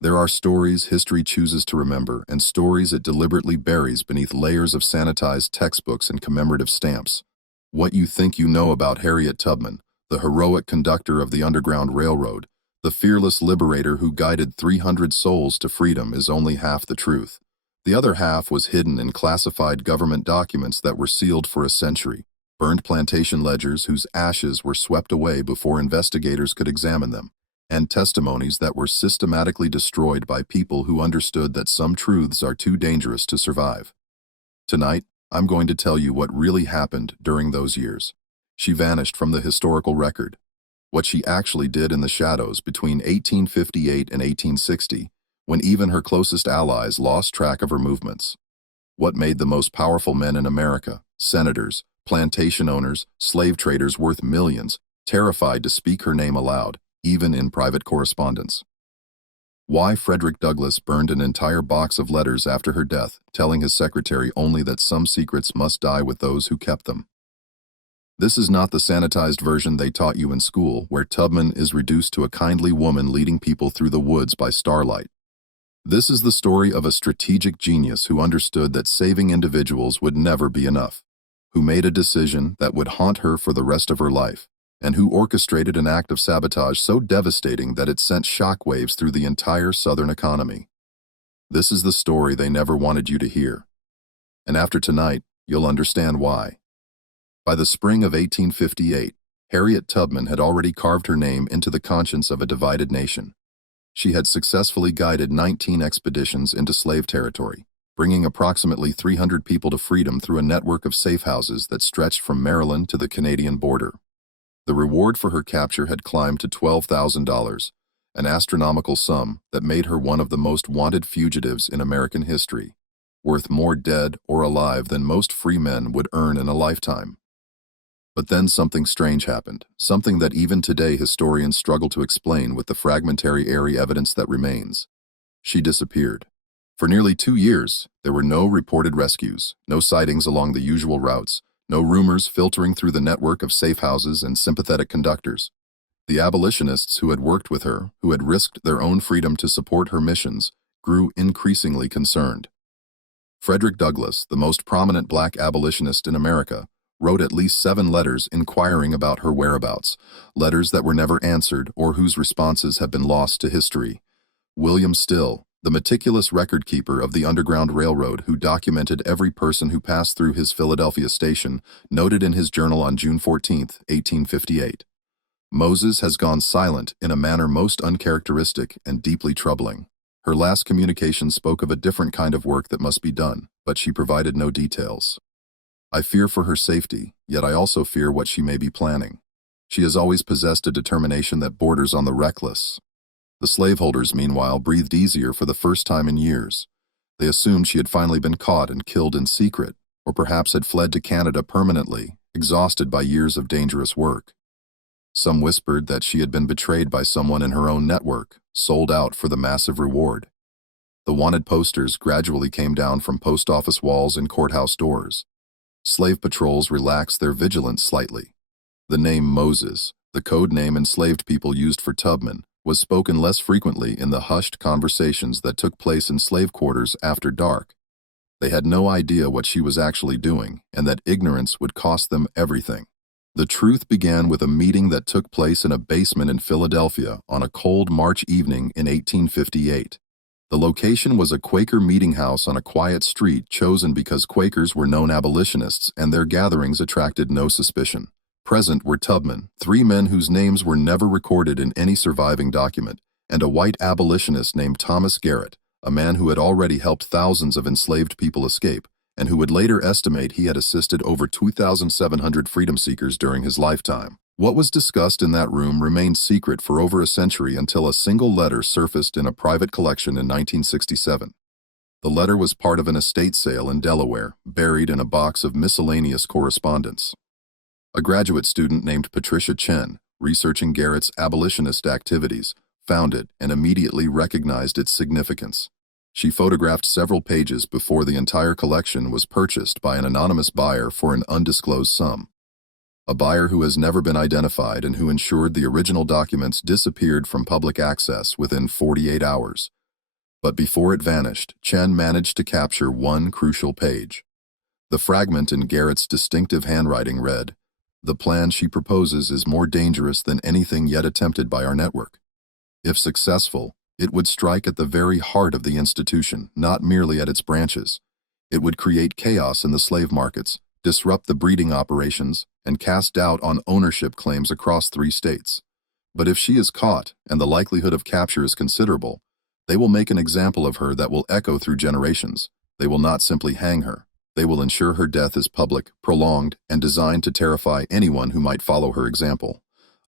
There are stories history chooses to remember and stories it deliberately buries beneath layers of sanitized textbooks and commemorative stamps. What you think you know about Harriet Tubman, the heroic conductor of the Underground Railroad, the fearless liberator who guided 300 souls to freedom, is only half the truth. The other half was hidden in classified government documents that were sealed for a century, burned plantation ledgers whose ashes were swept away before investigators could examine them, and testimonies that were systematically destroyed by people who understood that some truths are too dangerous to survive. Tonight, I'm going to tell you what really happened during those years. She vanished from the historical record. What she actually did in the shadows between 1858 and 1860, when even her closest allies lost track of her movements. What made the most powerful men in America, senators, plantation owners, slave traders worth millions, terrified to speak her name aloud, even in private correspondence. Why Frederick Douglass burned an entire box of letters after her death, telling his secretary only that some secrets must die with those who kept them. This is not the sanitized version they taught you in school, where Tubman is reduced to a kindly woman leading people through the woods by starlight. This is the story of a strategic genius who understood that saving individuals would never be enough, who made a decision that would haunt her for the rest of her life, and who orchestrated an act of sabotage so devastating that it sent shockwaves through the entire Southern economy. This is the story they never wanted you to hear. And after tonight, you'll understand why. By the spring of 1858, Harriet Tubman had already carved her name into the conscience of a divided nation. She had successfully guided 19 expeditions into slave territory, bringing approximately 300 people to freedom through a network of safe houses that stretched from Maryland to the Canadian border. The reward for her capture had climbed to $12,000, an astronomical sum that made her one of the most wanted fugitives in American history, worth more dead or alive than most free men would earn in a lifetime. But then something strange happened, something that even today historians struggle to explain with the fragmentary airy evidence that remains. She disappeared. For nearly 2 years, there were no reported rescues, no sightings along the usual routes, no rumors filtering through the network of safe houses and sympathetic conductors. The abolitionists who had worked with her, who had risked their own freedom to support her missions, grew increasingly concerned. Frederick Douglass, the most prominent black abolitionist in America, wrote at least 7 letters inquiring about her whereabouts, letters that were never answered or whose responses have been lost to history. William Still, the meticulous record-keeper of the Underground Railroad who documented every person who passed through his Philadelphia station, noted in his journal on June 14, 1858, "Moses has gone silent in a manner most uncharacteristic and deeply troubling. Her last communication spoke of a different kind of work that must be done, but she provided no details. I fear for her safety, yet I also fear what she may be planning. She has always possessed a determination that borders on the reckless." The slaveholders, meanwhile, breathed easier for the first time in years. They assumed she had finally been caught and killed in secret, or perhaps had fled to Canada permanently, exhausted by years of dangerous work. Some whispered that she had been betrayed by someone in her own network, sold out for the massive reward. The wanted posters gradually came down from post office walls and courthouse doors. Slave patrols relaxed their vigilance slightly. The name Moses, the code name enslaved people used for Tubman, was spoken less frequently in the hushed conversations that took place in slave quarters after dark. They had no idea what she was actually doing, and that ignorance would cost them everything. The truth began with a meeting that took place in a basement in Philadelphia on a cold March evening in 1858. The location was a Quaker meeting house on a quiet street chosen because Quakers were known abolitionists and their gatherings attracted no suspicion. Present were Tubman, 3 men whose names were never recorded in any surviving document, and a white abolitionist named Thomas Garrett, a man who had already helped thousands of enslaved people escape, and who would later estimate he had assisted over 2,700 freedom seekers during his lifetime. What was discussed in that room remained secret for over a century until a single letter surfaced in a private collection in 1967. The letter was part of an estate sale in Delaware, buried in a box of miscellaneous correspondence. A graduate student named Patricia Chen, researching Garrett's abolitionist activities, found it and immediately recognized its significance. She photographed several pages before the entire collection was purchased by an anonymous buyer for an undisclosed sum. A buyer who has never been identified and who ensured the original documents disappeared from public access within 48 hours, But before it vanished, Chen managed to capture one crucial page. The fragment in Garrett's distinctive handwriting read, "The plan she proposes is more dangerous than anything yet attempted by our network. If successful, it would strike at the very heart of the institution, not merely at its branches. It would create chaos in the slave markets, disrupt the breeding operations, and cast doubt on ownership claims across 3 states. But if she is caught, and the likelihood of capture is considerable, they will make an example of her that will echo through generations. They will not simply hang her. They will ensure her death is public, prolonged, and designed to terrify anyone who might follow her example.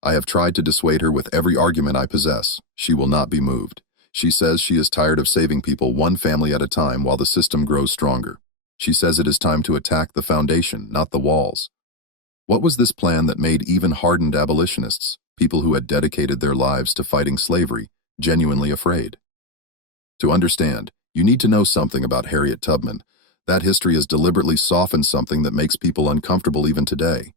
I have tried to dissuade her with every argument I possess. She will not be moved. She says she is tired of saving people one family at a time while the system grows stronger. She says it is time to attack the foundation, not the walls." What was this plan that made even hardened abolitionists, people who had dedicated their lives to fighting slavery, genuinely afraid? To understand, you need to know something about Harriet Tubman. That history has deliberately softened something that makes people uncomfortable even today.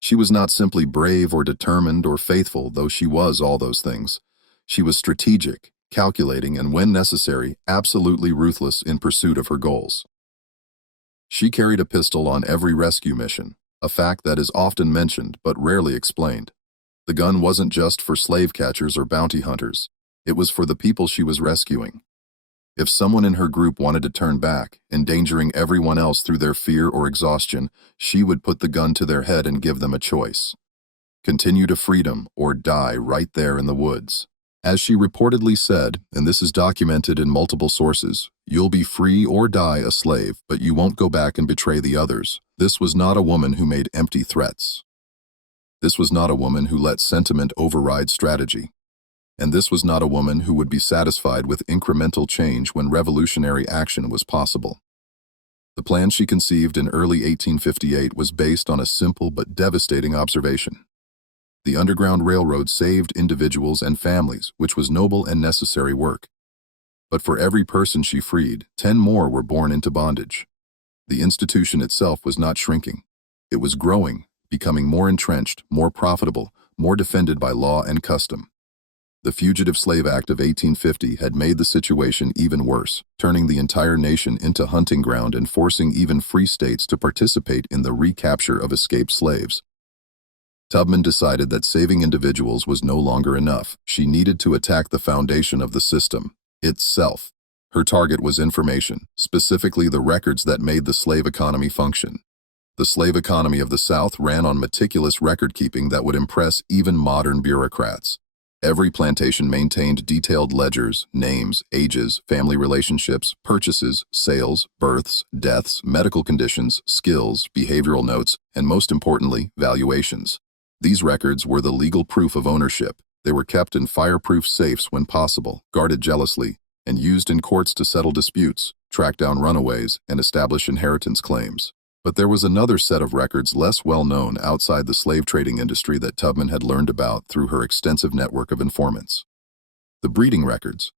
She was not simply brave or determined or faithful, though she was all those things. She was strategic, calculating, and when necessary, absolutely ruthless in pursuit of her goals. She carried a pistol on every rescue mission, a fact that is often mentioned but rarely explained. The gun wasn't just for slave catchers or bounty hunters. It was for the people she was rescuing. If someone in her group wanted to turn back, endangering everyone else through their fear or exhaustion, she would put the gun to their head and give them a choice. Continue to freedom or die right there in the woods. As she reportedly said, and this is documented in multiple sources, "You'll be free or die a slave, but you won't go back and betray the others." This was not a woman who made empty threats. This was not a woman who let sentiment override strategy. And this was not a woman who would be satisfied with incremental change when revolutionary action was possible. The plan she conceived in early 1858 was based on a simple but devastating observation. The Underground Railroad saved individuals and families, which was noble and necessary work. But for every person she freed, 10 more were born into bondage. The institution itself was not shrinking. It was growing, becoming more entrenched, more profitable, more defended by law and custom. The Fugitive Slave Act of 1850 had made the situation even worse, turning the entire nation into hunting ground and forcing even free states to participate in the recapture of escaped slaves. Tubman decided that saving individuals was no longer enough. She needed to attack the foundation of the system, itself. Her target was information, specifically the records that made the slave economy function. The slave economy of the South ran on meticulous record-keeping that would impress even modern bureaucrats. Every plantation maintained detailed ledgers, names, ages, family relationships, purchases, sales, births, deaths, medical conditions, skills, behavioral notes, and most importantly, valuations. These records were the legal proof of ownership. They were kept in fireproof safes when possible, guarded jealously, and used in courts to settle disputes, track down runaways, and establish inheritance claims. But there was another set of records less well known outside the slave trading industry that Tubman had learned about through her extensive network of informants. The breeding records.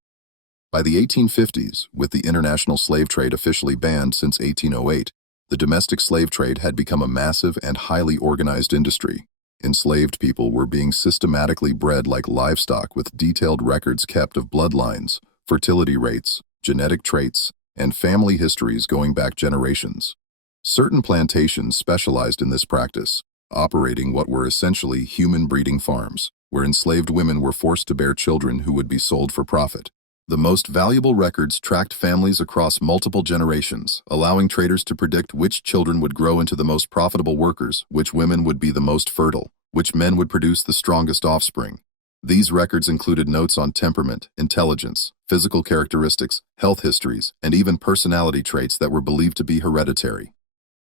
By the 1850s, with the international slave trade officially banned since 1808, the domestic slave trade had become a massive and highly organized industry. Enslaved people were being systematically bred like livestock with detailed records kept of bloodlines, fertility rates, genetic traits, and family histories going back generations. Certain plantations specialized in this practice, operating what were essentially human breeding farms, where enslaved women were forced to bear children who would be sold for profit. The most valuable records tracked families across multiple generations, allowing traders to predict which children would grow into the most profitable workers, which women would be the most fertile, which men would produce the strongest offspring. These records included notes on temperament, intelligence, physical characteristics, health histories, and even personality traits that were believed to be hereditary.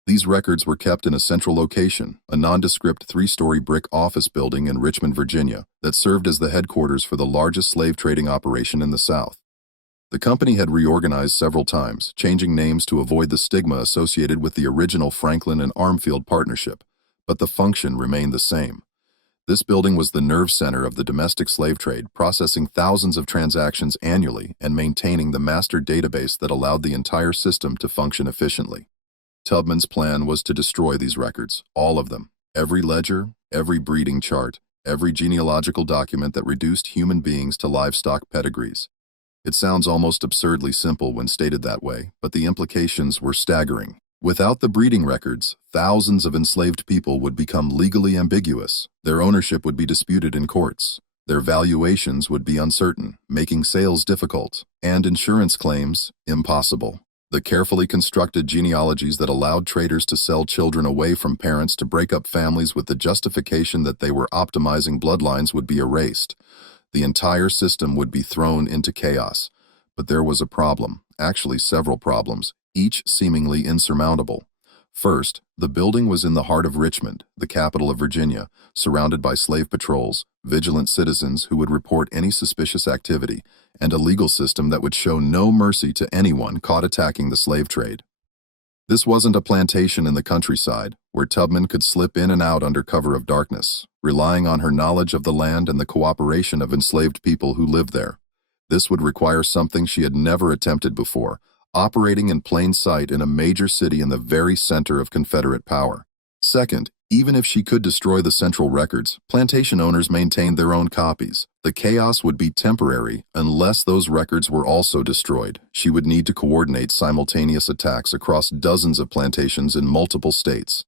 These records were kept in a central location, a nondescript 3-story brick office building in Richmond, Virginia, that served as the headquarters for the largest slave trading operation in the South. The company had reorganized several times, changing names to avoid the stigma associated with the original Franklin and Armfield partnership, but the function remained the same. This building was the nerve center of the domestic slave trade, processing thousands of transactions annually and maintaining the master database that allowed the entire system to function efficiently. Tubman's plan was to destroy these records, all of them, every ledger, every breeding chart, every genealogical document that reduced human beings to livestock pedigrees. It sounds almost absurdly simple when stated that way, but the implications were staggering. Without the breeding records, thousands of enslaved people would become legally ambiguous. Their ownership would be disputed in courts. Their valuations would be uncertain, making sales difficult, and insurance claims impossible. The carefully constructed genealogies that allowed traders to sell children away from parents to break up families with the justification that they were optimizing bloodlines would be erased. The entire system would be thrown into chaos. But there was a problem, actually several problems, each seemingly insurmountable. First, the building was in the heart of Richmond, the capital of Virginia, surrounded by slave patrols, vigilant citizens who would report any suspicious activity, and a legal system that would show no mercy to anyone caught attacking the slave trade. This wasn't a plantation in the countryside, where Tubman could slip in and out under cover of darkness, relying on her knowledge of the land and the cooperation of enslaved people who lived there. This would require something she had never attempted before, operating in plain sight in a major city in the very center of Confederate power. Second, even if she could destroy the central records, plantation owners maintained their own copies. The chaos would be temporary unless those records were also destroyed. She would need to coordinate simultaneous attacks across dozens of plantations in multiple states.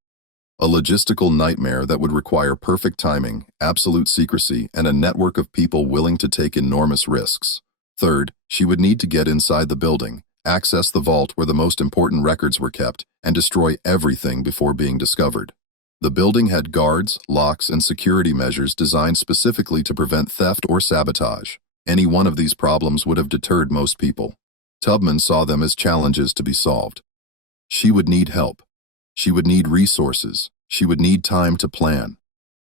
A logistical nightmare that would require perfect timing, absolute secrecy, and a network of people willing to take enormous risks. Third, she would need to get inside the building, access the vault where the most important records were kept, and destroy everything before being discovered. The building had guards, locks, and security measures designed specifically to prevent theft or sabotage. Any one of these problems would have deterred most people. Tubman saw them as challenges to be solved. She would need help. She would need resources. She would need time to plan.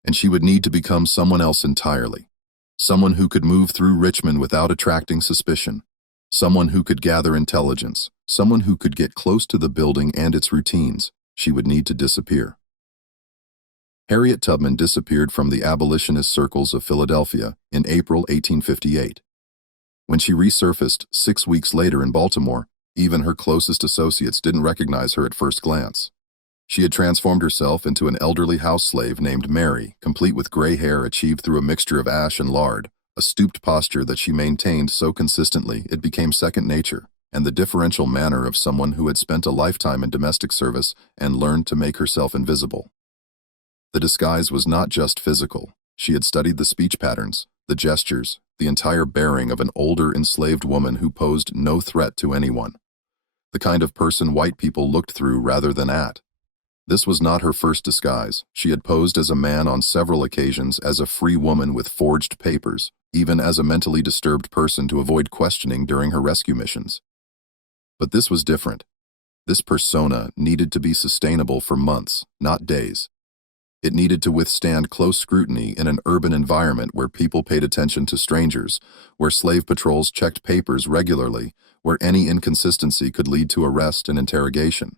And she would need to become someone else entirely. Someone who could move through Richmond without attracting suspicion. Someone who could gather intelligence. Someone who could get close to the building and its routines. She would need to disappear. Harriet Tubman disappeared from the abolitionist circles of Philadelphia in April 1858. When she resurfaced 6 weeks later in Baltimore, even her closest associates didn't recognize her at first glance. She had transformed herself into an elderly house slave named Mary, complete with gray hair achieved through a mixture of ash and lard, a stooped posture that she maintained so consistently it became second nature, and the differential manner of someone who had spent a lifetime in domestic service and learned to make herself invisible. The disguise was not just physical. She had studied the speech patterns, the gestures, the entire bearing of an older enslaved woman who posed no threat to anyone. The kind of person white people looked through rather than at. This was not her first disguise. She had posed as a man on several occasions, as a free woman with forged papers, even as a mentally disturbed person to avoid questioning during her rescue missions. But this was different. This persona needed to be sustainable for months, not days. It needed to withstand close scrutiny in an urban environment where people paid attention to strangers, where slave patrols checked papers regularly, where any inconsistency could lead to arrest and interrogation.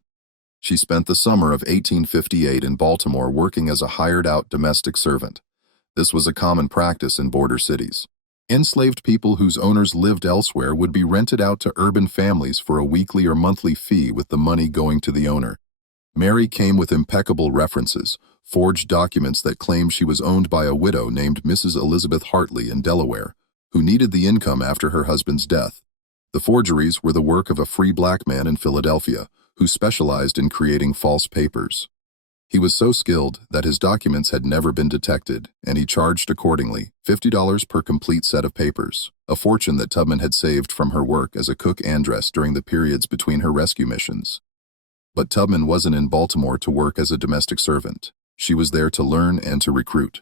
She spent the summer of 1858 in Baltimore working as a hired-out domestic servant. This was a common practice in border cities. Enslaved people whose owners lived elsewhere would be rented out to urban families for a weekly or monthly fee, with the money going to the owner. Mary came with impeccable references, forged documents that claimed she was owned by a widow named Mrs. Elizabeth Hartley in Delaware, who needed the income after her husband's death. The forgeries were the work of a free black man in Philadelphia, who specialized in creating false papers. He was so skilled that his documents had never been detected, and he charged accordingly, $50 per complete set of papers, a fortune that Tubman had saved from her work as a cook andress during the periods between her rescue missions. But Tubman wasn't in Baltimore to work as a domestic servant. She was there to learn and to recruit.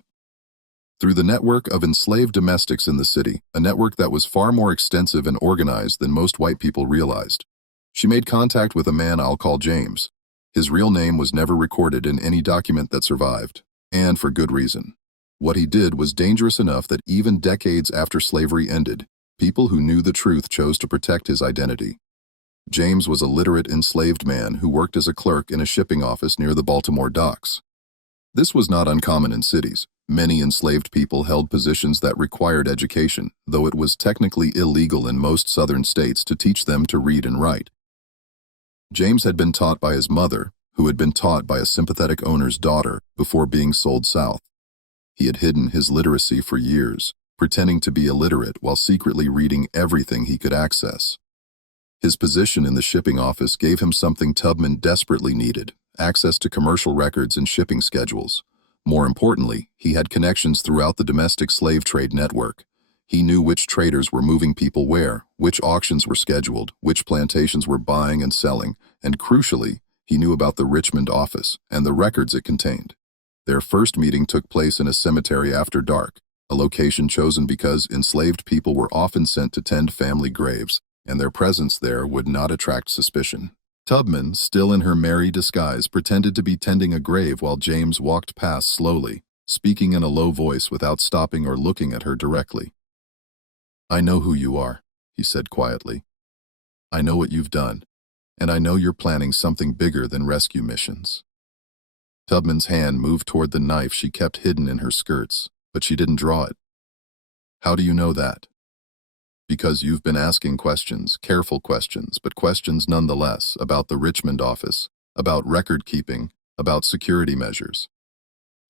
Through the network of enslaved domestics in the city, a network that was far more extensive and organized than most white people realized, she made contact with a man I'll call James. His real name was never recorded in any document that survived, and for good reason. What he did was dangerous enough that even decades after slavery ended, people who knew the truth chose to protect his identity. James was a literate enslaved man who worked as a clerk in a shipping office near the Baltimore docks. This was not uncommon in cities. Many enslaved people held positions that required education, though it was technically illegal in most southern states to teach them to read and write. James had been taught by his mother, who had been taught by a sympathetic owner's daughter before being sold south. He had hidden his literacy for years, pretending to be illiterate while secretly reading everything he could access. His position in the shipping office gave him something Tubman desperately needed: access to commercial records and shipping schedules. More importantly, he had connections throughout the domestic slave trade network. He knew which traders were moving people where, which auctions were scheduled, which plantations were buying and selling, and crucially, he knew about the Richmond office and the records it contained. Their first meeting took place in a cemetery after dark, a location chosen because enslaved people were often sent to tend family graves, and their presence there would not attract suspicion. Tubman, still in her merry disguise, pretended to be tending a grave while James walked past slowly, speaking in a low voice without stopping or looking at her directly. "I know who you are," he said quietly. "I know what you've done, and I know you're planning something bigger than rescue missions." Tubman's hand moved toward the knife she kept hidden in her skirts, but she didn't draw it. "How do you know that?" "Because you've been asking questions, careful questions, but questions nonetheless, about the Richmond office, about record keeping, about security measures."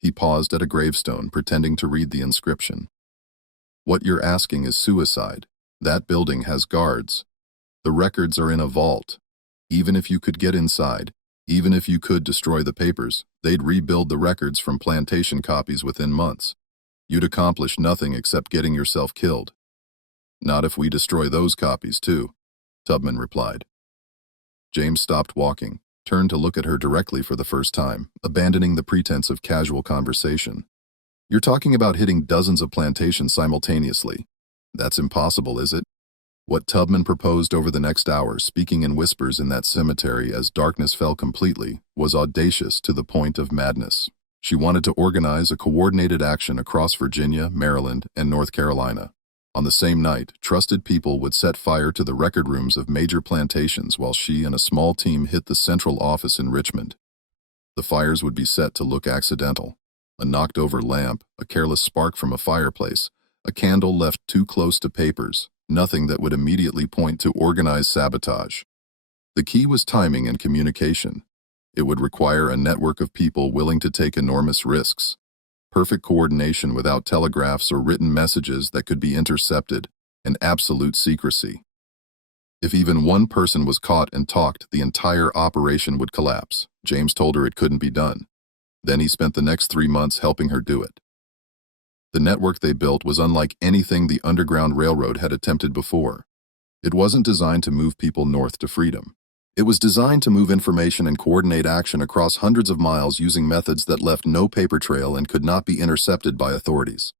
He paused at a gravestone, pretending to read the inscription. "What you're asking is suicide. That building has guards. The records are in a vault. Even if you could get inside, even if you could destroy the papers, they'd rebuild the records from plantation copies within months. You'd accomplish nothing except getting yourself killed." "Not if we destroy those copies too," Tubman replied. James stopped walking, turned to look at her directly for the first time, abandoning the pretense of casual conversation. "You're talking about hitting dozens of plantations simultaneously. That's impossible, is it?" What Tubman proposed over the next hour, speaking in whispers in that cemetery as darkness fell completely, was audacious to the point of madness. She wanted to organize a coordinated action across Virginia, Maryland, and North Carolina. On the same night, trusted people would set fire to the record rooms of major plantations while she and a small team hit the central office in Richmond. The fires would be set to look accidental: a knocked-over lamp, a careless spark from a fireplace, a candle left too close to papers, nothing that would immediately point to organized sabotage. The key was timing and communication. It would require a network of people willing to take enormous risks. Perfect coordination without telegraphs or written messages that could be intercepted, and absolute secrecy. If even one person was caught and talked, the entire operation would collapse. James told her it couldn't be done. Then he spent the next 3 months helping her do it. The network they built was unlike anything the Underground Railroad had attempted before. It wasn't designed to move people north to freedom. It was designed to move information and coordinate action across hundreds of miles using methods that left no paper trail and could not be intercepted by authorities.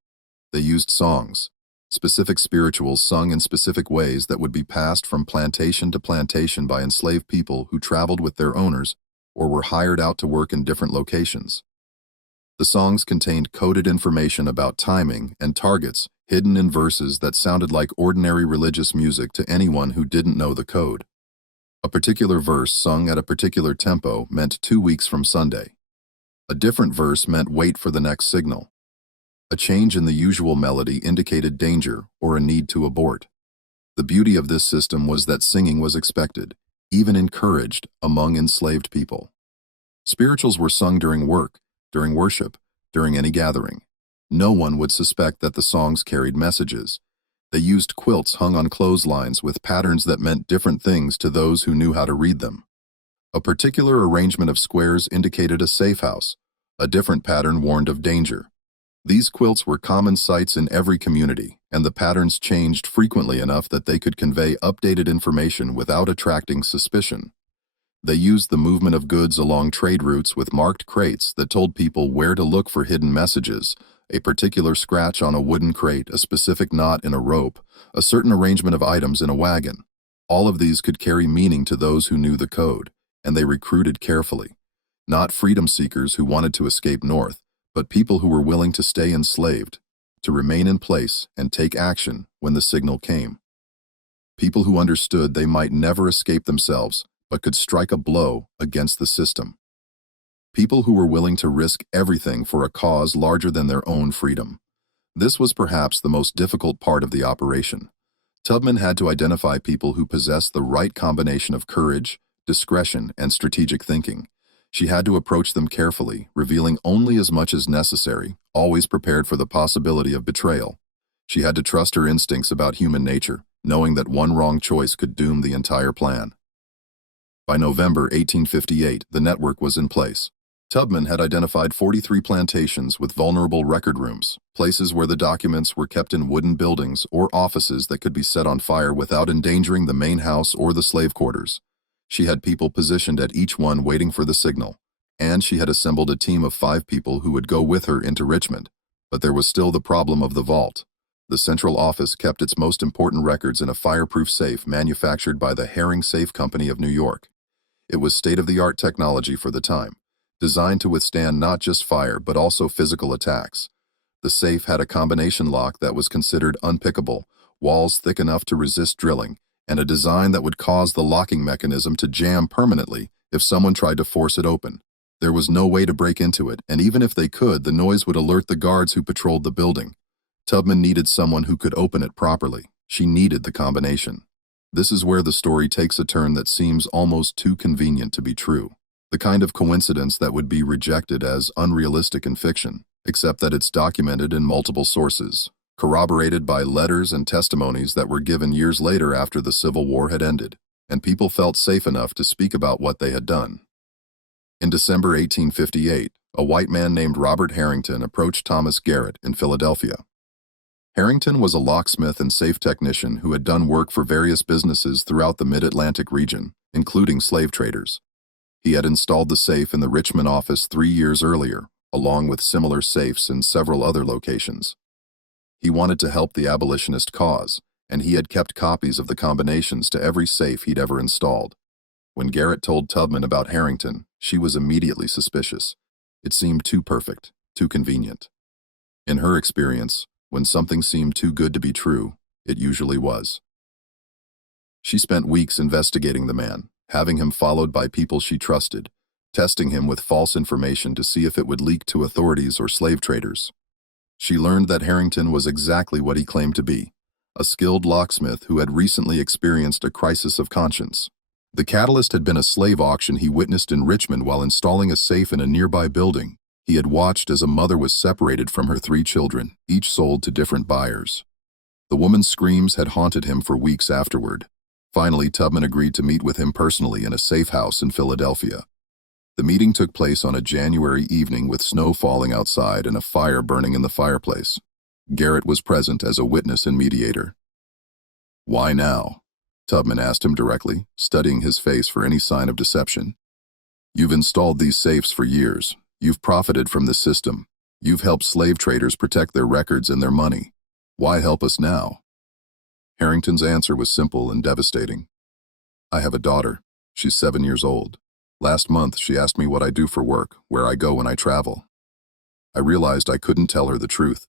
They used songs, specific spirituals sung in specific ways that would be passed from plantation to plantation by enslaved people who traveled with their owners or were hired out to work in different locations. The songs contained coded information about timing and targets, hidden in verses that sounded like ordinary religious music to anyone who didn't know the code. A particular verse sung at a particular tempo meant 2 weeks from Sunday. A different verse meant wait for the next signal. A change in the usual melody indicated danger or a need to abort. The beauty of this system was that singing was expected, even encouraged, among enslaved people. Spirituals were sung during work, during worship, during any gathering. No one would suspect that the songs carried messages. They used quilts hung on clotheslines with patterns that meant different things to those who knew how to read them. A particular arrangement of squares indicated a safe house. A different pattern warned of danger. These quilts were common sights in every community, and the patterns changed frequently enough that they could convey updated information without attracting suspicion. They used the movement of goods along trade routes with marked crates that told people where to look for hidden messages: a particular scratch on a wooden crate, a specific knot in a rope, a certain arrangement of items in a wagon. All of these could carry meaning to those who knew the code, and they recruited carefully. Not freedom seekers who wanted to escape north, but people who were willing to stay enslaved, to remain in place and take action when the signal came. People who understood they might never escape themselves, but could strike a blow against the system. People who were willing to risk everything for a cause larger than their own freedom. This was perhaps the most difficult part of the operation. Tubman had to identify people who possessed the right combination of courage, discretion, and strategic thinking. She had to approach them carefully, revealing only as much as necessary, always prepared for the possibility of betrayal. She had to trust her instincts about human nature, knowing that one wrong choice could doom the entire plan. By November 1858, the network was in place. Tubman had identified 43 plantations with vulnerable record rooms, places where the documents were kept in wooden buildings or offices that could be set on fire without endangering the main house or the slave quarters. She had people positioned at each one waiting for the signal, and she had assembled a team of 5 people who would go with her into Richmond. But there was still the problem of the vault. The central office kept its most important records in a fireproof safe manufactured by the Herring Safe Company of New York. It was state-of-the-art technology for the time, designed to withstand not just fire but also physical attacks. The safe had a combination lock that was considered unpickable, walls thick enough to resist drilling, and a design that would cause the locking mechanism to jam permanently if someone tried to force it open. There was no way to break into it, and even if they could, the noise would alert the guards who patrolled the building. Tubman needed someone who could open it properly. She needed the combination. This is where the story takes a turn that seems almost too convenient to be true. The kind of coincidence that would be rejected as unrealistic in fiction, except that it's documented in multiple sources, corroborated by letters and testimonies that were given years later after the Civil War had ended, and people felt safe enough to speak about what they had done. In December 1858, a white man named Robert Harrington approached Thomas Garrett in Philadelphia. Harrington was a locksmith and safe technician who had done work for various businesses throughout the mid-Atlantic region, including slave traders. He had installed the safe in the Richmond office 3 years earlier, along with similar safes in several other locations. He wanted to help the abolitionist cause, and he had kept copies of the combinations to every safe he'd ever installed. When Garrett told Tubman about Harrington, she was immediately suspicious. It seemed too perfect, too convenient. In her experience, when something seemed too good to be true, it usually was. She spent weeks investigating the man, having him followed by people she trusted, testing him with false information to see if it would leak to authorities or slave traders. She learned that Harrington was exactly what he claimed to be, a skilled locksmith who had recently experienced a crisis of conscience. The catalyst had been a slave auction he witnessed in Richmond while installing a safe in a nearby building. He had watched as a mother was separated from her 3 children, each sold to different buyers. The woman's screams had haunted him for weeks afterward. Finally, Tubman agreed to meet with him personally in a safe house in Philadelphia. The meeting took place on a January evening with snow falling outside and a fire burning in the fireplace. Garrett was present as a witness and mediator. "Why now?" Tubman asked him directly, studying his face for any sign of deception. "You've installed these safes for years. You've profited from the system. You've helped slave traders protect their records and their money. Why help us now?" Harrington's answer was simple and devastating. "I have a daughter. She's 7 years old. Last month, she asked me what I do for work, where I go when I travel. I realized I couldn't tell her the truth.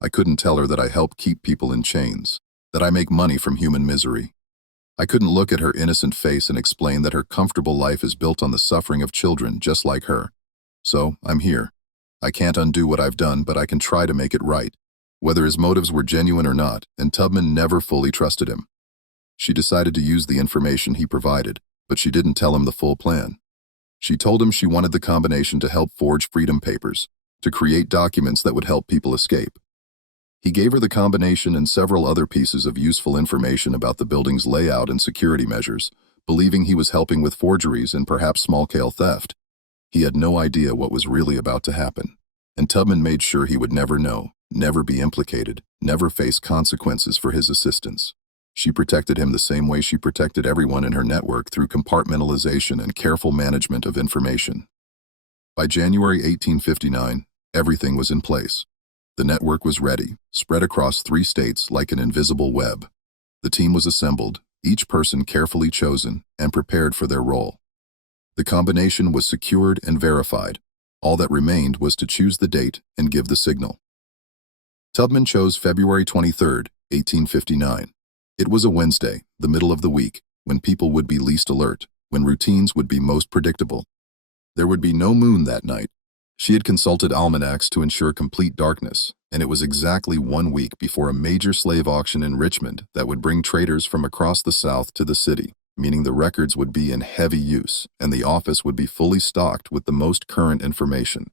I couldn't tell her that I help keep people in chains, that I make money from human misery. I couldn't look at her innocent face and explain that her comfortable life is built on the suffering of children just like her. So, I'm here. I can't undo what I've done, but I can try to make it right." Whether his motives were genuine or not, and Tubman never fully trusted him. She decided to use the information he provided, but she didn't tell him the full plan. She told him she wanted the combination to help forge freedom papers, to create documents that would help people escape. He gave her the combination and several other pieces of useful information about the building's layout and security measures, believing he was helping with forgeries and perhaps small-scale theft. He had no idea what was really about to happen, and Tubman made sure he would never know, never be implicated, never face consequences for his assistance. She protected him the same way she protected everyone in her network through compartmentalization and careful management of information. By January 1859, everything was in place. The network was ready, spread across 3 states like an invisible web. The team was assembled, each person carefully chosen and prepared for their role. The combination was secured and verified. All that remained was to choose the date and give the signal. Tubman chose February 23, 1859. It was a Wednesday, the middle of the week, when people would be least alert, when routines would be most predictable. There would be no moon that night. She had consulted almanacs to ensure complete darkness, and it was exactly 1 week before a major slave auction in Richmond that would bring traders from across the South to the city, meaning the records would be in heavy use, and the office would be fully stocked with the most current information.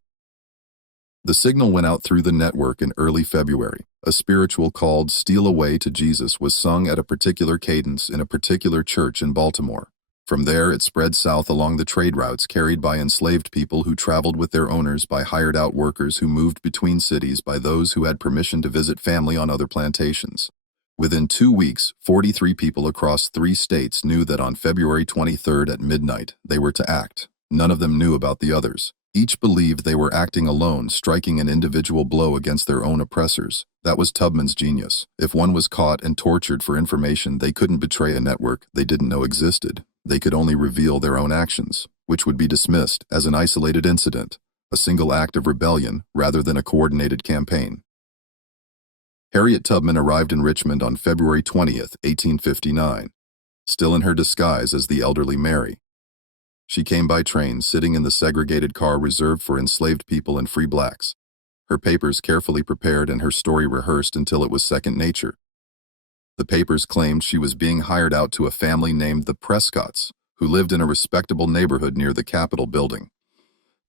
The signal went out through the network in early February, A spiritual called "Steal Away to Jesus" was sung at a particular cadence in a particular church in Baltimore. From there, it spread south along the trade routes carried by enslaved people who traveled with their owners, by hired-out workers who moved between cities, by those who had permission to visit family on other plantations. Within 2 weeks, 43 people across 3 states knew that on February 23rd at midnight, they were to act. None of them knew about the others. Each believed they were acting alone, striking an individual blow against their own oppressors. That was Tubman's genius. If one was caught and tortured for information, they couldn't betray a network they didn't know existed. They could only reveal their own actions, which would be dismissed as an isolated incident, a single act of rebellion rather than a coordinated campaign. Harriet Tubman arrived in Richmond on February 20th, 1859, still in her disguise as the elderly Mary. She came by train, sitting in the segregated car reserved for enslaved people and free blacks, her papers carefully prepared and her story rehearsed until it was second nature. The papers claimed she was being hired out to a family named the Prescotts, who lived in a respectable neighborhood near the Capitol building.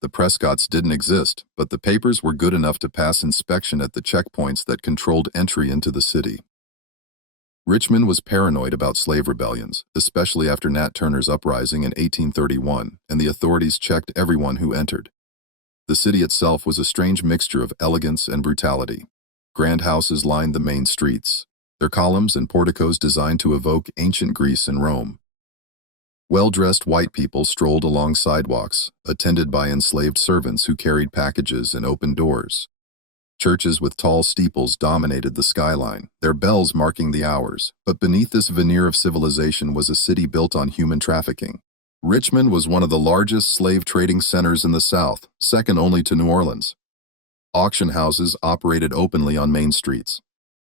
The Prescotts didn't exist, but the papers were good enough to pass inspection at the checkpoints that controlled entry into the city. Richmond was paranoid about slave rebellions, especially after Nat Turner's uprising in 1831, and the authorities checked everyone who entered. The city itself was a strange mixture of elegance and brutality. Grand houses lined the main streets, their columns and porticos designed to evoke ancient Greece and Rome. Well-dressed white people strolled along sidewalks, attended by enslaved servants who carried packages and opened doors. Churches with tall steeples dominated the skyline, their bells marking the hours, but beneath this veneer of civilization was a city built on human trafficking. Richmond was one of the largest slave trading centers in the South, second only to New Orleans. Auction houses operated openly on main streets.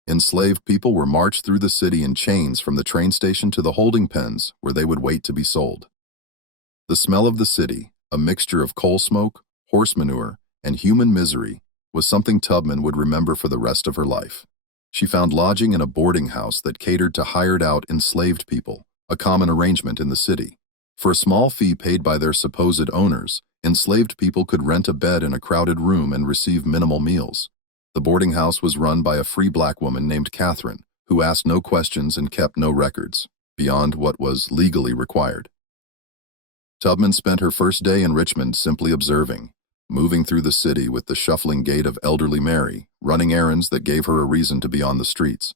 Enslaved people were marched through the city in chains from the train station to the holding pens, where they would wait to be sold. The smell of the city, a mixture of coal smoke, horse manure, and human misery, was something Tubman would remember for the rest of her life. She found lodging in a boarding house that catered to hired-out enslaved people, a common arrangement in the city. For a small fee paid by their supposed owners, enslaved people could rent a bed in a crowded room and receive minimal meals. The boarding house was run by a free black woman named Catherine, who asked no questions and kept no records, beyond what was legally required. Tubman spent her first day in Richmond simply observing, moving through the city with the shuffling gait of elderly Mary, running errands that gave her a reason to be on the streets.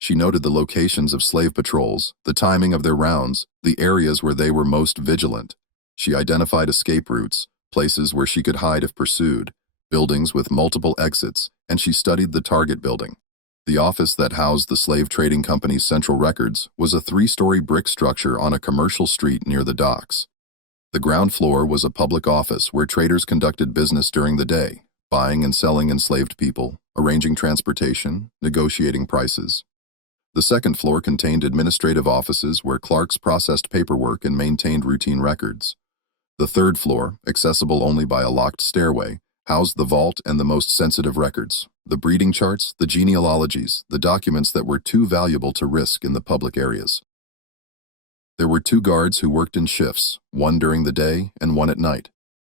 She noted the locations of slave patrols, the timing of their rounds, the areas where they were most vigilant. She identified escape routes, places where she could hide if pursued, buildings with multiple exits, and she studied the target building. The office that housed the slave trading company's central records was a 3-story brick structure on a commercial street near the docks. The ground floor was a public office where traders conducted business during the day, buying and selling enslaved people, arranging transportation, negotiating prices. The second floor contained administrative offices where clerks processed paperwork and maintained routine records. The third floor, accessible only by a locked stairway, housed the vault and the most sensitive records, the breeding charts, the genealogies, the documents that were too valuable to risk in the public areas. There were 2 guards who worked in shifts, one during the day and one at night.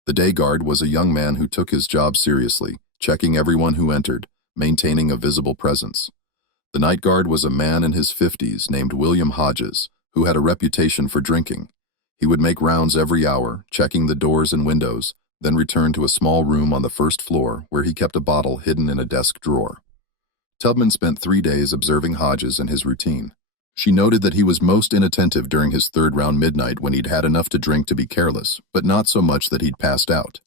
The day guard was a young man who took his job seriously, checking everyone who entered, maintaining a visible presence. The night guard was a man in his 50s named William Hodges, who had a reputation for drinking. He would make rounds every hour, checking the doors and windows, then return to a small room on the first floor where he kept a bottle hidden in a desk drawer. Tubman spent 3 days observing Hodges and his routine. She noted that he was most inattentive during his third round midnight when he'd had enough to drink to be careless, but not so much that he'd passed out.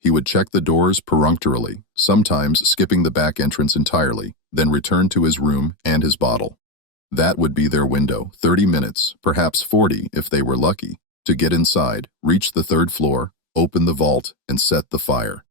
He would check the doors perfunctorily, sometimes skipping the back entrance entirely, then return to his room and his bottle. That would be their window, 30 minutes, perhaps 40 if they were lucky, to get inside, reach the 3rd floor, open the vault, and set the fire.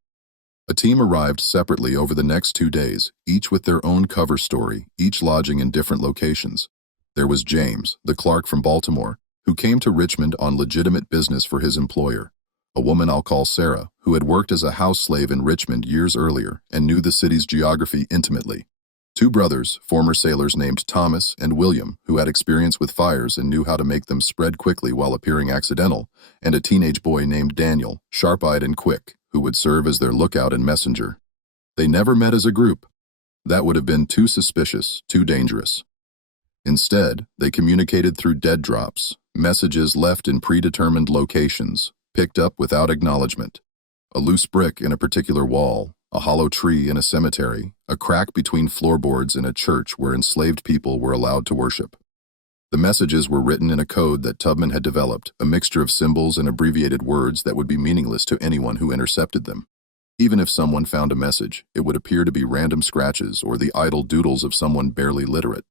A team arrived separately over the next 2 days, each with their own cover story, each lodging in different locations. There was James, the clerk from Baltimore, who came to Richmond on legitimate business for his employer. A woman I'll call Sarah, who had worked as a house slave in Richmond years earlier and knew the city's geography intimately. 2 brothers, former sailors named Thomas and William, who had experience with fires and knew how to make them spread quickly while appearing accidental, and a teenage boy named Daniel, sharp-eyed and quick, who would serve as their lookout and messenger. They never met as a group. That would have been too suspicious, too dangerous. Instead, they communicated through dead drops, messages left in predetermined locations, picked up without acknowledgement. A loose brick in a particular wall, a hollow tree in a cemetery, a crack between floorboards in a church where enslaved people were allowed to worship. The messages were written in a code that Tubman had developed, a mixture of symbols and abbreviated words that would be meaningless to anyone who intercepted them. Even if someone found a message, it would appear to be random scratches or the idle doodles of someone barely literate.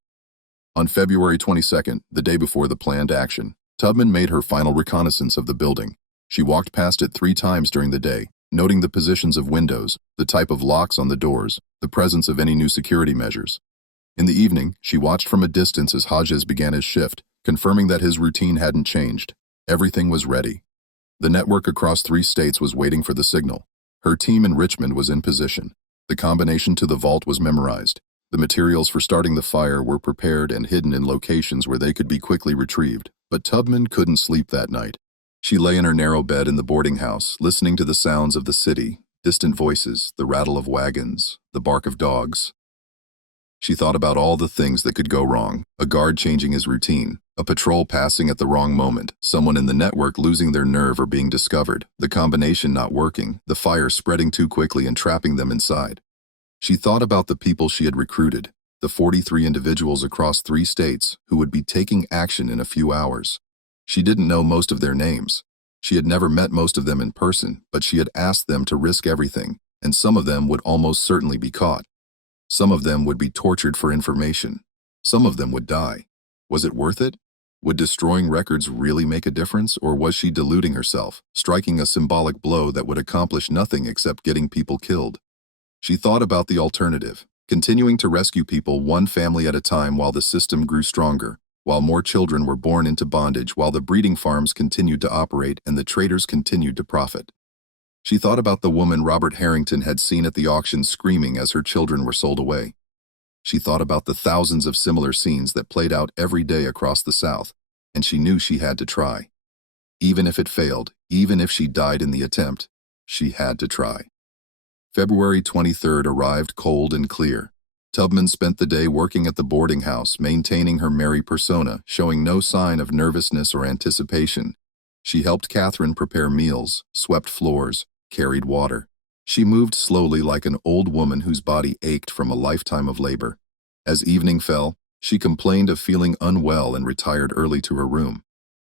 On February 22nd, the day before the planned action, Tubman made her final reconnaissance of the building. She walked past it 3 times during the day, noting the positions of windows, the type of locks on the doors, the presence of any new security measures. In the evening, she watched from a distance as Hodges began his shift, confirming that his routine hadn't changed. Everything was ready. The network across 3 states was waiting for the signal. Her team in Richmond was in position. The combination to the vault was memorized. The materials for starting the fire were prepared and hidden in locations where they could be quickly retrieved. But Tubman couldn't sleep that night. She lay in her narrow bed in the boarding house, listening to the sounds of the city, distant voices, the rattle of wagons, the bark of dogs. She thought about all the things that could go wrong: a guard changing his routine, a patrol passing at the wrong moment, someone in the network losing their nerve or being discovered, the combination not working, the fire spreading too quickly and trapping them inside. She thought about the people she had recruited, the 43 individuals across 3 states who would be taking action in a few hours. She didn't know most of their names. She had never met most of them in person, but she had asked them to risk everything, and some of them would almost certainly be caught. Some of them would be tortured for information. Some of them would die. Was it worth it? Would destroying records really make a difference, or was she deluding herself, striking a symbolic blow that would accomplish nothing except getting people killed? She thought about the alternative, continuing to rescue people one family at a time while the system grew stronger, while more children were born into bondage, while the breeding farms continued to operate and the traders continued to profit. She thought about the woman Robert Harrington had seen at the auction screaming as her children were sold away. She thought about the thousands of similar scenes that played out every day across the South, and she knew she had to try. Even if it failed, even if she died in the attempt, she had to try. February 23rd arrived cold and clear. Tubman spent the day working at the boarding house, maintaining her merry persona, showing no sign of nervousness or anticipation. She helped Catherine prepare meals, swept floors, carried water. She moved slowly like an old woman whose body ached from a lifetime of labor. As evening fell, she complained of feeling unwell and retired early to her room.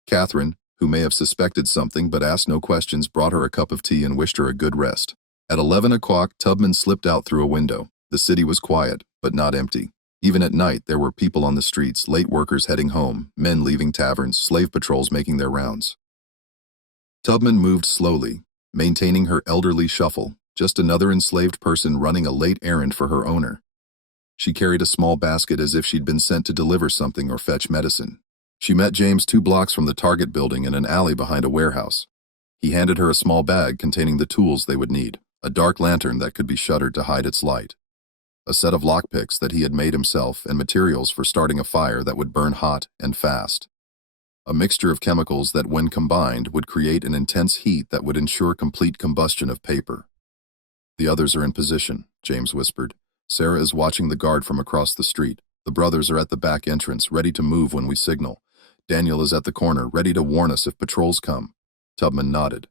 Catherine, who may have suspected something but asked no questions, brought her a cup of tea and wished her a good rest. At 11 o'clock, Tubman slipped out through a window. The city was quiet, but not empty. Even at night, there were people on the streets, late workers heading home, men leaving taverns, slave patrols making their rounds. Tubman moved slowly, maintaining her elderly shuffle, just another enslaved person running a late errand for her owner. She carried a small basket as if she'd been sent to deliver something or fetch medicine. She met James 2 blocks from the Target building in an alley behind a warehouse. He handed her a small bag containing the tools they would need: a dark lantern that could be shuttered to hide its light, a set of lockpicks that he had made himself, and materials for starting a fire that would burn hot and fast. A mixture of chemicals that, when combined, would create an intense heat that would ensure complete combustion of paper. "The others are in position," James whispered. "Sarah is watching the guard from across the street. The brothers are at the back entrance, ready to move when we signal. Daniel is at the corner, ready to warn us if patrols come." Tubman nodded.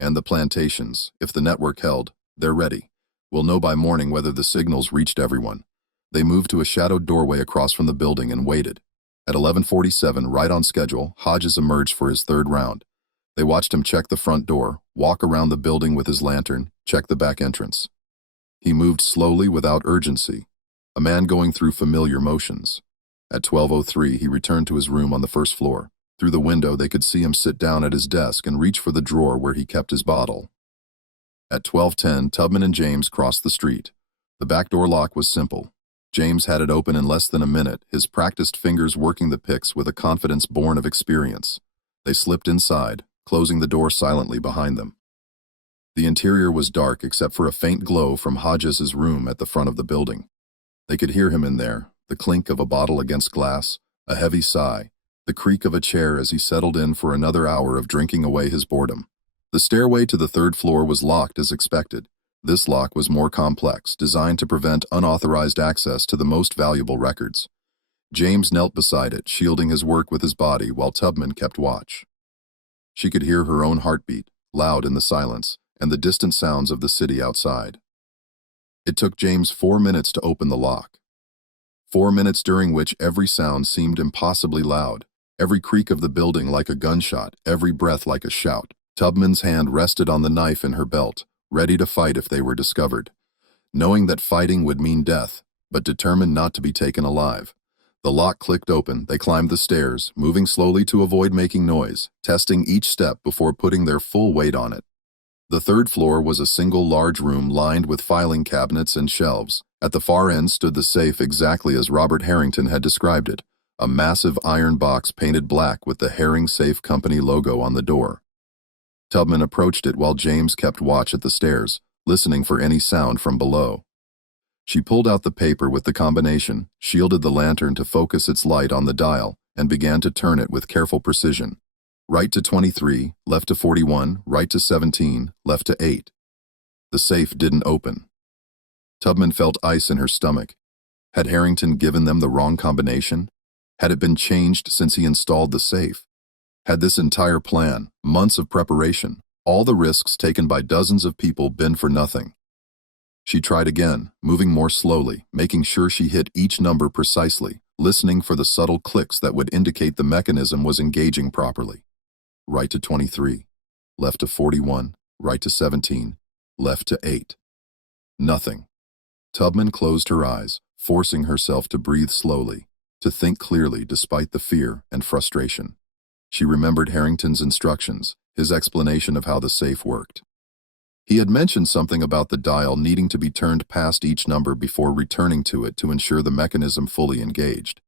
"And the plantations, if the network held, they're ready. We'll know by morning whether the signals reached everyone." They moved to a shadowed doorway across from the building and waited. At 11:47, right on schedule, Hodges emerged for his 3rd round. They watched him check the front door, walk around the building with his lantern, check the back entrance. He moved slowly without urgency, a man going through familiar motions. At 12:03, he returned to his room on the 1st floor. Through the window, they could see him sit down at his desk and reach for the drawer where he kept his bottle. At 12:10, Tubman and James crossed the street. The back door lock was simple. James had it open in less than a minute, his practiced fingers working the picks with a confidence born of experience. They slipped inside, closing the door silently behind them. The interior was dark except for a faint glow from Hodges's room at the front of the building. They could hear him in there, the clink of a bottle against glass, a heavy sigh, the creak of a chair as he settled in for another hour of drinking away his boredom. The stairway to the 3rd floor was locked as expected. This lock was more complex, designed to prevent unauthorized access to the most valuable records. James knelt beside it, shielding his work with his body while Tubman kept watch. She could hear her own heartbeat, loud in the silence, and the distant sounds of the city outside. It took James 4 minutes to open the lock. 4 minutes during which every sound seemed impossibly loud, every creak of the building like a gunshot, every breath like a shout. Tubman's hand rested on the knife in her belt, ready to fight if they were discovered. Knowing that fighting would mean death, but determined not to be taken alive. The lock clicked open, they climbed the stairs, moving slowly to avoid making noise, testing each step before putting their full weight on it. The third floor was a single large room lined with filing cabinets and shelves. At the far end stood the safe exactly as Robert Harrington had described it, a massive iron box painted black with the Herring Safe Company logo on the door. Tubman approached it while James kept watch at the stairs, listening for any sound from below. She pulled out the paper with the combination, shielded the lantern to focus its light on the dial, and began to turn it with careful precision. Right to 23, left to 41, right to 17, left to 8. The safe didn't open. Tubman felt ice in her stomach. Had Harrington given them the wrong combination? Had it been changed since he installed the safe? Had this entire plan, months of preparation, all the risks taken by dozens of people been for nothing? She tried again, moving more slowly, making sure she hit each number precisely, listening for the subtle clicks that would indicate the mechanism was engaging properly. Right to 23, left to 41, right to 17, left to 8. Nothing. Tubman closed her eyes, forcing herself to breathe slowly, to think clearly despite the fear and frustration. She remembered Harrington's instructions, his explanation of how the safe worked. He had mentioned something about the dial needing to be turned past each number before returning to it to ensure the mechanism fully engaged.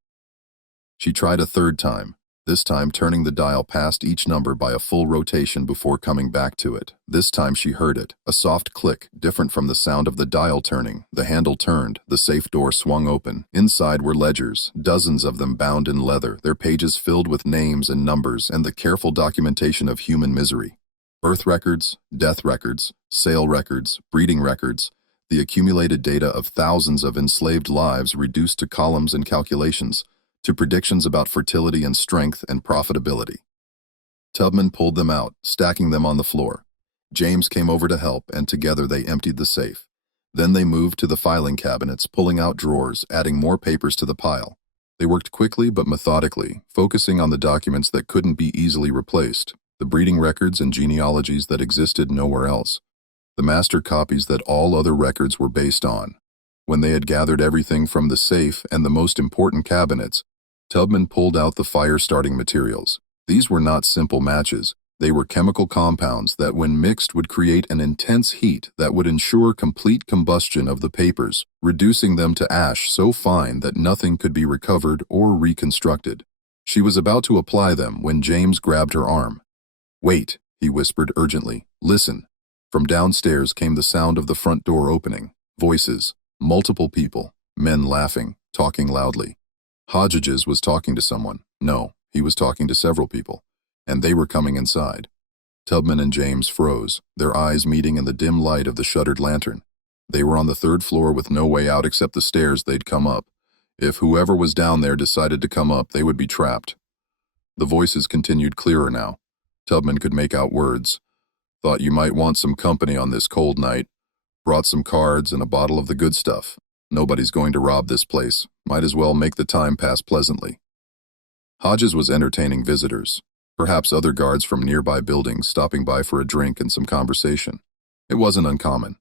She tried a third time, this time turning the dial past each number by a full rotation before coming back to it. This time she heard it, a soft click, different from the sound of the dial turning. The handle turned, the safe door swung open. Inside were ledgers, dozens of them bound in leather, their pages filled with names and numbers and the careful documentation of human misery. Birth records, death records, sale records, breeding records, the accumulated data of thousands of enslaved lives reduced to columns and calculations, to predictions about fertility and strength and profitability. Tubman pulled them out, stacking them on the floor. James came over to help, and together they emptied the safe. Then they moved to the filing cabinets, pulling out drawers, adding more papers to the pile. They worked quickly but methodically, focusing on the documents that couldn't be easily replaced, the breeding records and genealogies that existed nowhere else, the master copies that all other records were based on. When they had gathered everything from the safe and the most important cabinets, Tubman pulled out the fire-starting materials. These were not simple matches. They were chemical compounds that, when mixed, would create an intense heat that would ensure complete combustion of the papers, reducing them to ash so fine that nothing could be recovered or reconstructed. She was about to apply them when James grabbed her arm. "Wait," he whispered urgently. "Listen." From downstairs came the sound of the front door opening. Voices, multiple people, men laughing, talking loudly. Hodges was talking to someone. No, he was talking to several people, and they were coming inside. Tubman and James froze, their eyes meeting in the dim light of the shuttered lantern. They were on the third floor with no way out except the stairs they'd come up. If whoever was down there decided to come up, they would be trapped. The voices continued clearer now. Tubman could make out words. "Thought you might want some company on this cold night. Brought some cards and a bottle of the good stuff. Nobody's going to rob this place. Might as well make the time pass pleasantly." Hodges was entertaining visitors, perhaps other guards from nearby buildings stopping by for a drink and some conversation. It wasn't uncommon.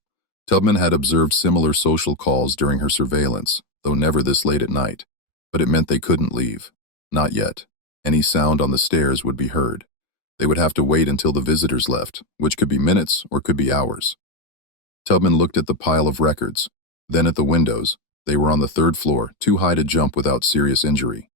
Tubman had observed similar social calls during her surveillance, though never this late at night. But it meant they couldn't leave. Not yet. Any sound on the stairs would be heard. They would have to wait until the visitors left, which could be minutes or could be hours. Tubman looked at the pile of records, then at the windows. They were on the third floor, too high to jump without serious injury.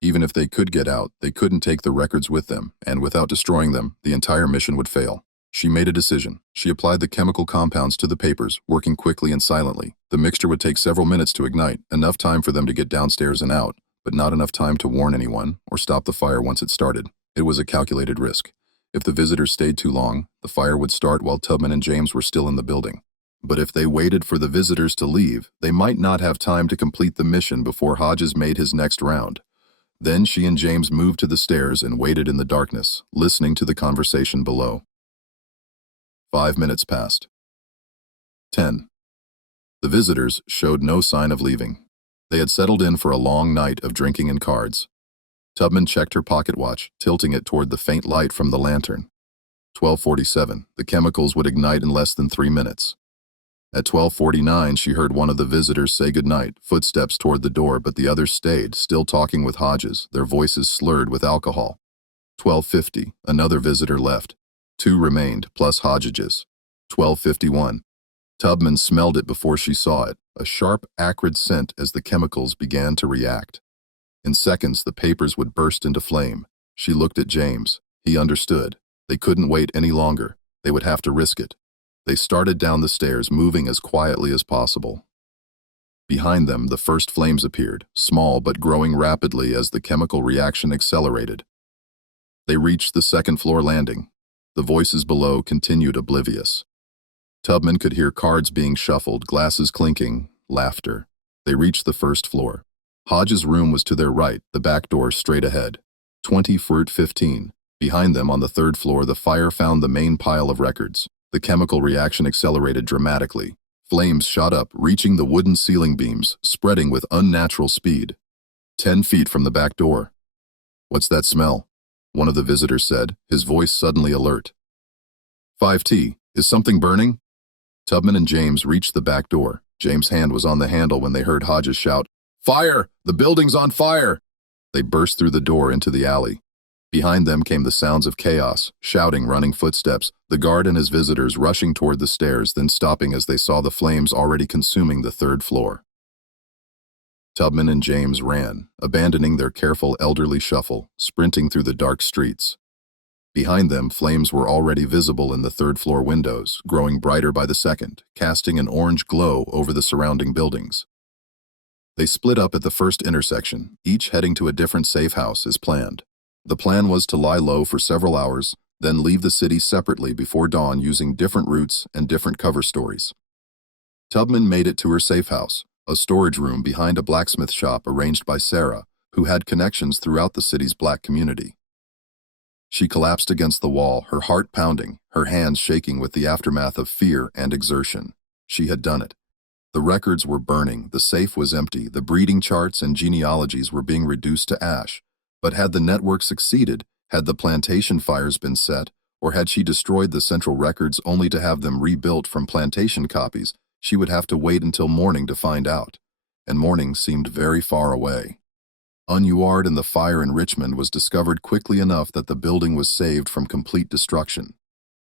Even if they could get out, they couldn't take the records with them, and without destroying them, the entire mission would fail. She made a decision. She applied the chemical compounds to the papers, working quickly and silently. The mixture would take several minutes to ignite, enough time for them to get downstairs and out, but not enough time to warn anyone or stop the fire once it started. It was a calculated risk. If the visitors stayed too long, the fire would start while Tubman and James were still in the building. But if they waited for the visitors to leave, they might not have time to complete the mission before Hodges made his next round. Then she and James moved to the stairs and waited in the darkness, listening to the conversation below. 5 minutes passed. 10. The visitors showed no sign of leaving. They had settled in for a long night of drinking and cards. Tubman checked her pocket watch, tilting it toward the faint light from the lantern. 12:47. The chemicals would ignite in less than 3 minutes. At 12:49, she heard one of the visitors say goodnight, footsteps toward the door, but the others stayed, still talking with Hodges, their voices slurred with alcohol. 12:50. Another visitor left. 2 remained, plus Hodges. 12:51. Tubman smelled it before she saw it, a sharp, acrid scent as the chemicals began to react. In seconds, the papers would burst into flame. She looked at James. He understood. They couldn't wait any longer. They would have to risk it. They started down the stairs, moving as quietly as possible. Behind them, the first flames appeared, small but growing rapidly as the chemical reaction accelerated. They reached the second-floor landing. The voices below continued oblivious. Tubman could hear cards being shuffled, glasses clinking, laughter. They reached the first floor. Hodges' room was to their right, the back door straight ahead. 20:15. Behind them on the third floor, the fire found the main pile of records. The chemical reaction accelerated dramatically. Flames shot up, reaching the wooden ceiling beams, spreading with unnatural speed. 10 feet from the back door. "What's that smell?" one of the visitors said, his voice suddenly alert. 5T, is something burning? Tubman and James reached the back door. James' hand was on the handle when they heard Hodges shout, "Fire! The building's on fire!" They burst through the door into the alley. Behind them came the sounds of chaos, shouting, running footsteps, the guard and his visitors rushing toward the stairs, then stopping as they saw the flames already consuming the third floor. Tubman and James ran, abandoning their careful elderly shuffle, sprinting through the dark streets. Behind them, flames were already visible in the third-floor windows, growing brighter by the second, casting an orange glow over the surrounding buildings. They split up at the first intersection, each heading to a different safe house as planned. The plan was to lie low for several hours, then leave the city separately before dawn using different routes and different cover stories. Tubman made it to her safe house, a storage room behind a blacksmith shop arranged by Sarah, who had connections throughout the city's black community. She collapsed against the wall, her heart pounding, her hands shaking with the aftermath of fear and exertion. She had done it. The records were burning, the safe was empty, the breeding charts and genealogies were being reduced to ash. But had the network succeeded, had the plantation fires been set, or had she destroyed the central records only to have them rebuilt from plantation copies, she would have to wait until morning to find out. And morning seemed very far away. Uneward in the fire in Richmond was discovered quickly enough that the building was saved from complete destruction.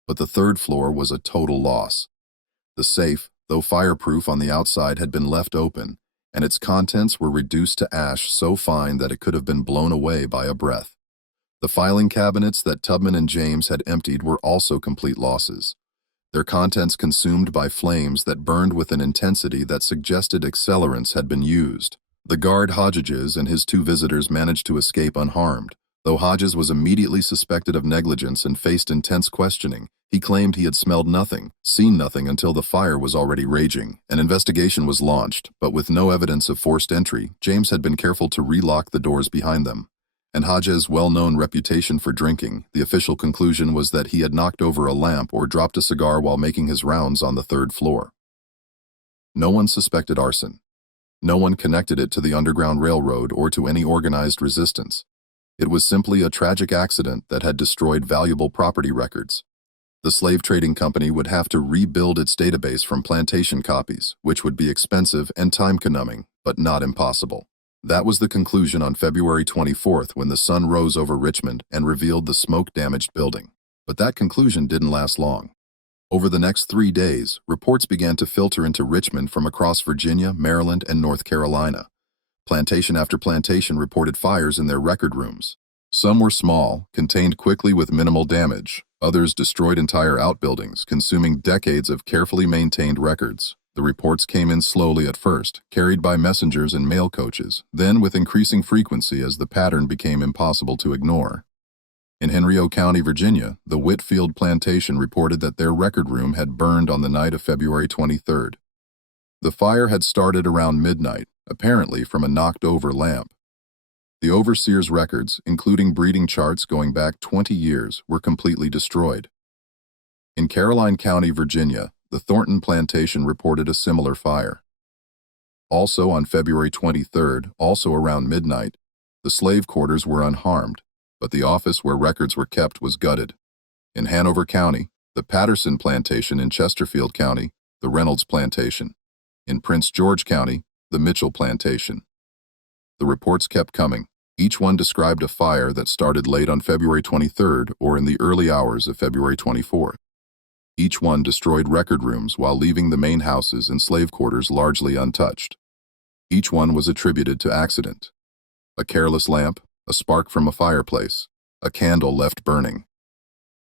But the third floor was a total loss. The safe, though fireproof on the outside, had been left open, and its contents were reduced to ash so fine that it could have been blown away by a breath. The filing cabinets that Tubman and James had emptied were also complete losses, their contents consumed by flames that burned with an intensity that suggested accelerants had been used. The guard Hodges and his 2 visitors managed to escape unharmed. Though Hodges was immediately suspected of negligence and faced intense questioning, he claimed he had smelled nothing, seen nothing until the fire was already raging. An investigation was launched, but with no evidence of forced entry, James had been careful to relock the doors behind them. And Hodges' well-known reputation for drinking, the official conclusion was that he had knocked over a lamp or dropped a cigar while making his rounds on the third floor. No one suspected arson. No one connected it to the Underground Railroad or to any organized resistance. It was simply a tragic accident that had destroyed valuable property records. The slave trading company would have to rebuild its database from plantation copies, which would be expensive and time-consuming, but not impossible. That was the conclusion on February 24th when the sun rose over Richmond and revealed the smoke-damaged building. But that conclusion didn't last long. Over the next 3 days, reports began to filter into Richmond from across Virginia, Maryland, and North Carolina. Plantation after plantation reported fires in their record rooms. Some were small, contained quickly with minimal damage. Others destroyed entire outbuildings, consuming decades of carefully maintained records. The reports came in slowly at first, carried by messengers and mail coaches, then with increasing frequency as the pattern became impossible to ignore. In Henrico County, Virginia, the Whitfield plantation reported that their record room had burned on the night of February 23rd. The fire had started around midnight, apparently from a knocked-over lamp. The overseer's records, including breeding charts going back 20 years, were completely destroyed. In Caroline County, Virginia, the Thornton plantation reported a similar fire. Also on February 23rd, also around midnight, the slave quarters were unharmed, but the office where records were kept was gutted. In Hanover County, the Patterson plantation; in Chesterfield County, the Reynolds plantation; in Prince George County, the Mitchell plantation. The reports kept coming. Each one described a fire that started late on February 23rd or in the early hours of February 24th. Each one destroyed record rooms while leaving the main houses and slave quarters largely untouched. Each one was attributed to accident. A careless lamp, a spark from a fireplace, a candle left burning.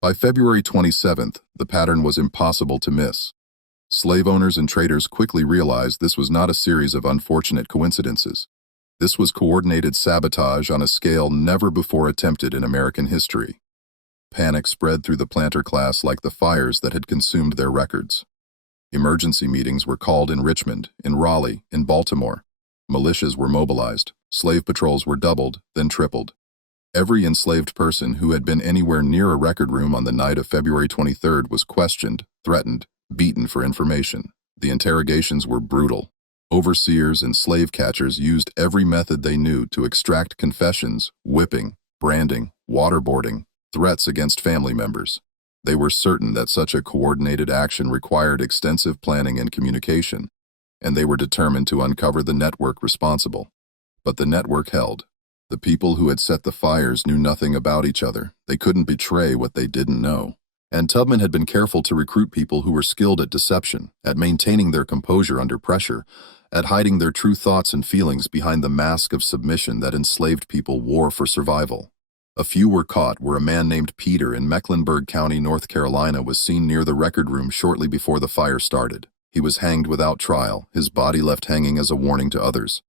By February 27th, the pattern was impossible to miss. Slave owners and traders quickly realized this was not a series of unfortunate coincidences. This was coordinated sabotage on a scale never before attempted in American history. Panic spread through the planter class like the fires that had consumed their records. Emergency meetings were called in Richmond, in Raleigh, in Baltimore. Militias were mobilized. Slave patrols were doubled, then tripled. Every enslaved person who had been anywhere near a record room on the night of February 23rd was questioned, threatened, beaten for information. The interrogations were brutal. Overseers and slave catchers used every method they knew to extract confessions: whipping, branding, waterboarding, threats against family members. They were certain that such a coordinated action required extensive planning and communication, and they were determined to uncover the network responsible. But the network held. The people who had set the fires knew nothing about each other. They couldn't betray what they didn't know. And Tubman had been careful to recruit people who were skilled at deception, at maintaining their composure under pressure, at hiding their true thoughts and feelings behind the mask of submission that enslaved people wore for survival. A few were caught where a man named Peter in Mecklenburg County, North Carolina, was seen near the record room shortly before the fire started. He was hanged without trial, his body left hanging as a warning to others.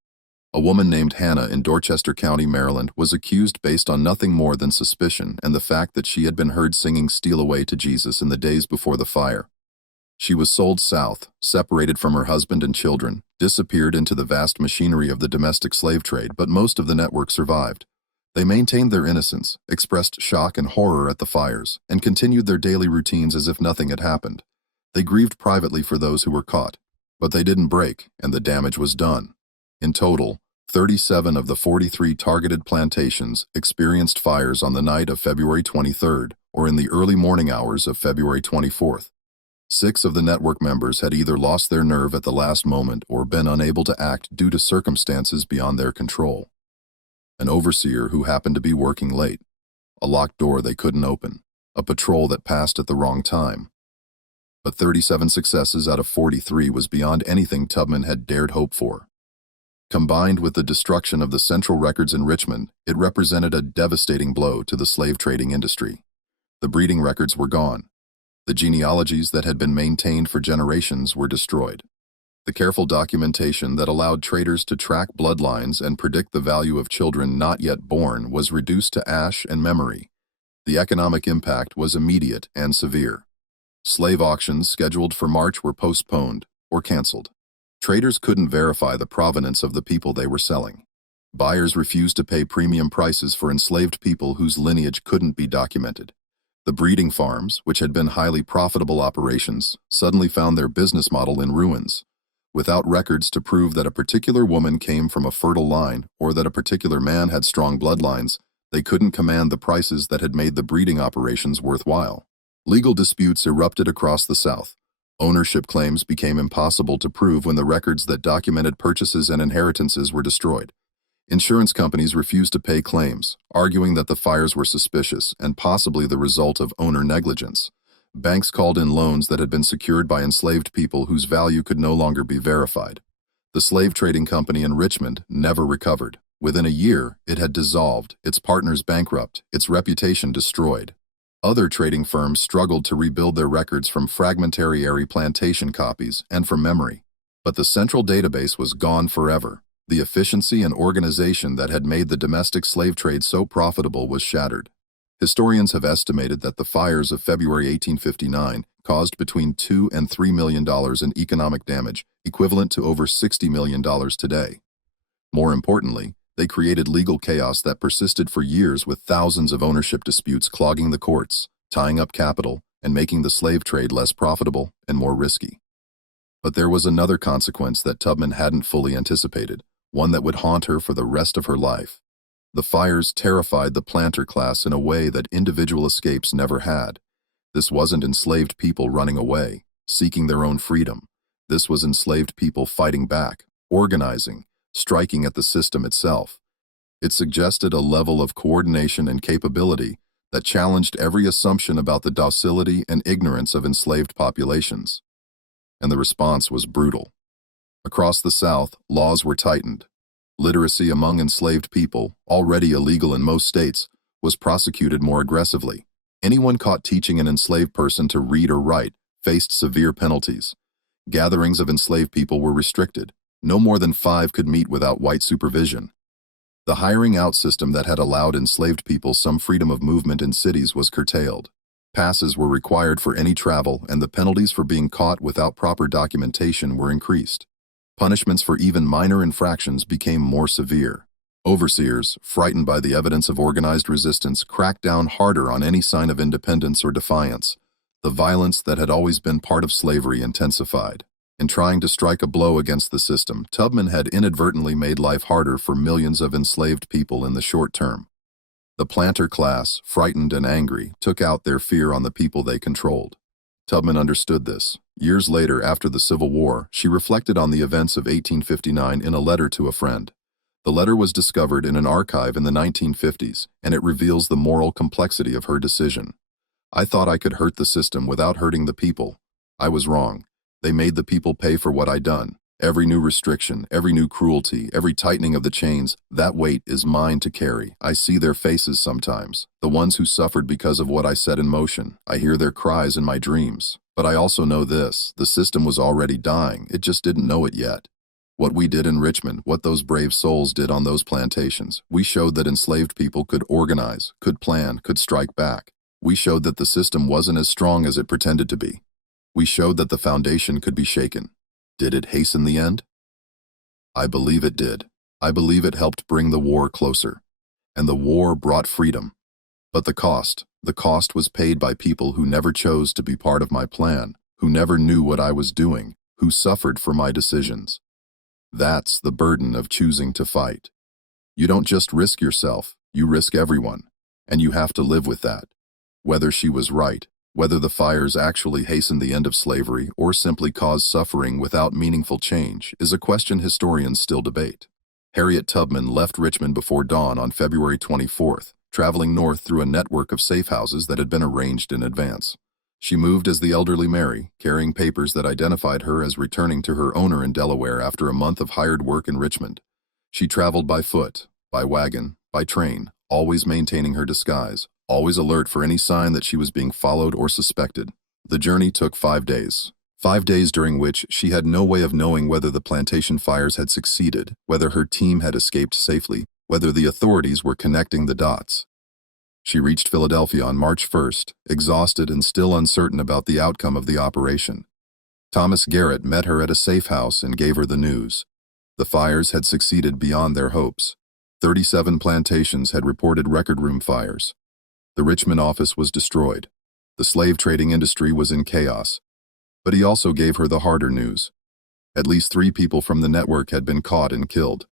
A woman named Hannah in Dorchester County, Maryland, was accused based on nothing more than suspicion and the fact that she had been heard singing "Steal Away to Jesus" in the days before the fire. She was sold south, separated from her husband and children, disappeared into the vast machinery of the domestic slave trade, but most of the network survived. They maintained their innocence, expressed shock and horror at the fires, and continued their daily routines as if nothing had happened. They grieved privately for those who were caught, but they didn't break, and the damage was done. In total, 37 of the 43 targeted plantations experienced fires on the night of February 23rd or in the early morning hours of February 24th. 6 of the network members had either lost their nerve at the last moment or been unable to act due to circumstances beyond their control. An overseer who happened to be working late, a locked door they couldn't open, a patrol that passed at the wrong time. But 37 successes out of 43 was beyond anything Tubman had dared hope for. Combined with the destruction of the Central Records in Richmond, it represented a devastating blow to the slave trading industry. The breeding records were gone. The genealogies that had been maintained for generations were destroyed. The careful documentation that allowed traders to track bloodlines and predict the value of children not yet born was reduced to ash and memory. The economic impact was immediate and severe. Slave auctions scheduled for March were postponed or canceled. Traders couldn't verify the provenance of the people they were selling. Buyers refused to pay premium prices for enslaved people whose lineage couldn't be documented. The breeding farms, which had been highly profitable operations, suddenly found their business model in ruins. Without records to prove that a particular woman came from a fertile line or that a particular man had strong bloodlines, they couldn't command the prices that had made the breeding operations worthwhile. Legal disputes erupted across the South. Ownership claims became impossible to prove when the records that documented purchases and inheritances were destroyed. Insurance companies refused to pay claims, arguing that the fires were suspicious and possibly the result of owner negligence. Banks called in loans that had been secured by enslaved people whose value could no longer be verified. The slave trading company in Richmond never recovered. Within a year, it had dissolved, its partners bankrupt, its reputation destroyed. Other trading firms struggled to rebuild their records from fragmentary plantation copies and from memory. But the central database was gone forever. The efficiency and organization that had made the domestic slave trade so profitable was shattered. Historians have estimated that the fires of February 1859 caused between $2 and $3 million in economic damage, equivalent to over $60 million today. More importantly, they created legal chaos that persisted for years, with thousands of ownership disputes clogging the courts, tying up capital, and making the slave trade less profitable and more risky. But there was another consequence that Tubman hadn't fully anticipated, one that would haunt her for the rest of her life. The fires terrified the planter class in a way that individual escapes never had. This wasn't enslaved people running away, seeking their own freedom. This was enslaved people fighting back, organizing, striking at the system itself. It suggested a level of coordination and capability that challenged every assumption about the docility and ignorance of enslaved populations. And the response was brutal. Across the South, laws were tightened. Literacy among enslaved people, already illegal in most states, was prosecuted more aggressively. Anyone caught teaching an enslaved person to read or write faced severe penalties. Gatherings of enslaved people were restricted. No more than 5 could meet without white supervision. The hiring out system that had allowed enslaved people some freedom of movement in cities was curtailed. Passes were required for any travel, and the penalties for being caught without proper documentation were increased. Punishments for even minor infractions became more severe. Overseers, frightened by the evidence of organized resistance, cracked down harder on any sign of independence or defiance. The violence that had always been part of slavery intensified. In trying to strike a blow against the system, Tubman had inadvertently made life harder for millions of enslaved people in the short term. The planter class, frightened and angry, took out their fear on the people they controlled. Tubman understood this. Years later, after the Civil War, she reflected on the events of 1859 in a letter to a friend. The letter was discovered in an archive in the 1950s, and it reveals the moral complexity of her decision. "I thought I could hurt the system without hurting the people. I was wrong. They made the people pay for what I'd done. Every new restriction, every new cruelty, every tightening of the chains, that weight is mine to carry. I see their faces sometimes, the ones who suffered because of what I set in motion. I hear their cries in my dreams. But I also know this: the system was already dying, it just didn't know it yet. What we did in Richmond, what those brave souls did on those plantations, we showed that enslaved people could organize, could plan, could strike back. We showed that the system wasn't as strong as it pretended to be. We showed that the foundation could be shaken. Did it hasten the end? I believe it did. I believe it helped bring the war closer. And the war brought freedom. But the cost was paid by people who never chose to be part of my plan, who never knew what I was doing, who suffered for my decisions. That's the burden of choosing to fight. You don't just risk yourself, you risk everyone. And you have to live with that. Whether she was right, whether the fires actually hastened the end of slavery or simply caused suffering without meaningful change, is a question historians still debate. Harriet Tubman left Richmond before dawn on February 24th, traveling north through a network of safe houses that had been arranged in advance. She moved as the elderly Mary, carrying papers that identified her as returning to her owner in Delaware after a month of hired work in Richmond. She traveled by foot, by wagon, by train, always maintaining her disguise, always alert for any sign that she was being followed or suspected. The journey took 5 days. 5 days during which she had no way of knowing whether the plantation fires had succeeded, whether her team had escaped safely, whether the authorities were connecting the dots. She reached Philadelphia on March 1st, exhausted and still uncertain about the outcome of the operation. Thomas Garrett met her at a safe house and gave her the news. The fires had succeeded beyond their hopes. 37 plantations had reported record room fires. The Richmond office was destroyed. The slave trading industry was in chaos. But he also gave her the harder news. At least 3 people from the network had been caught and killed.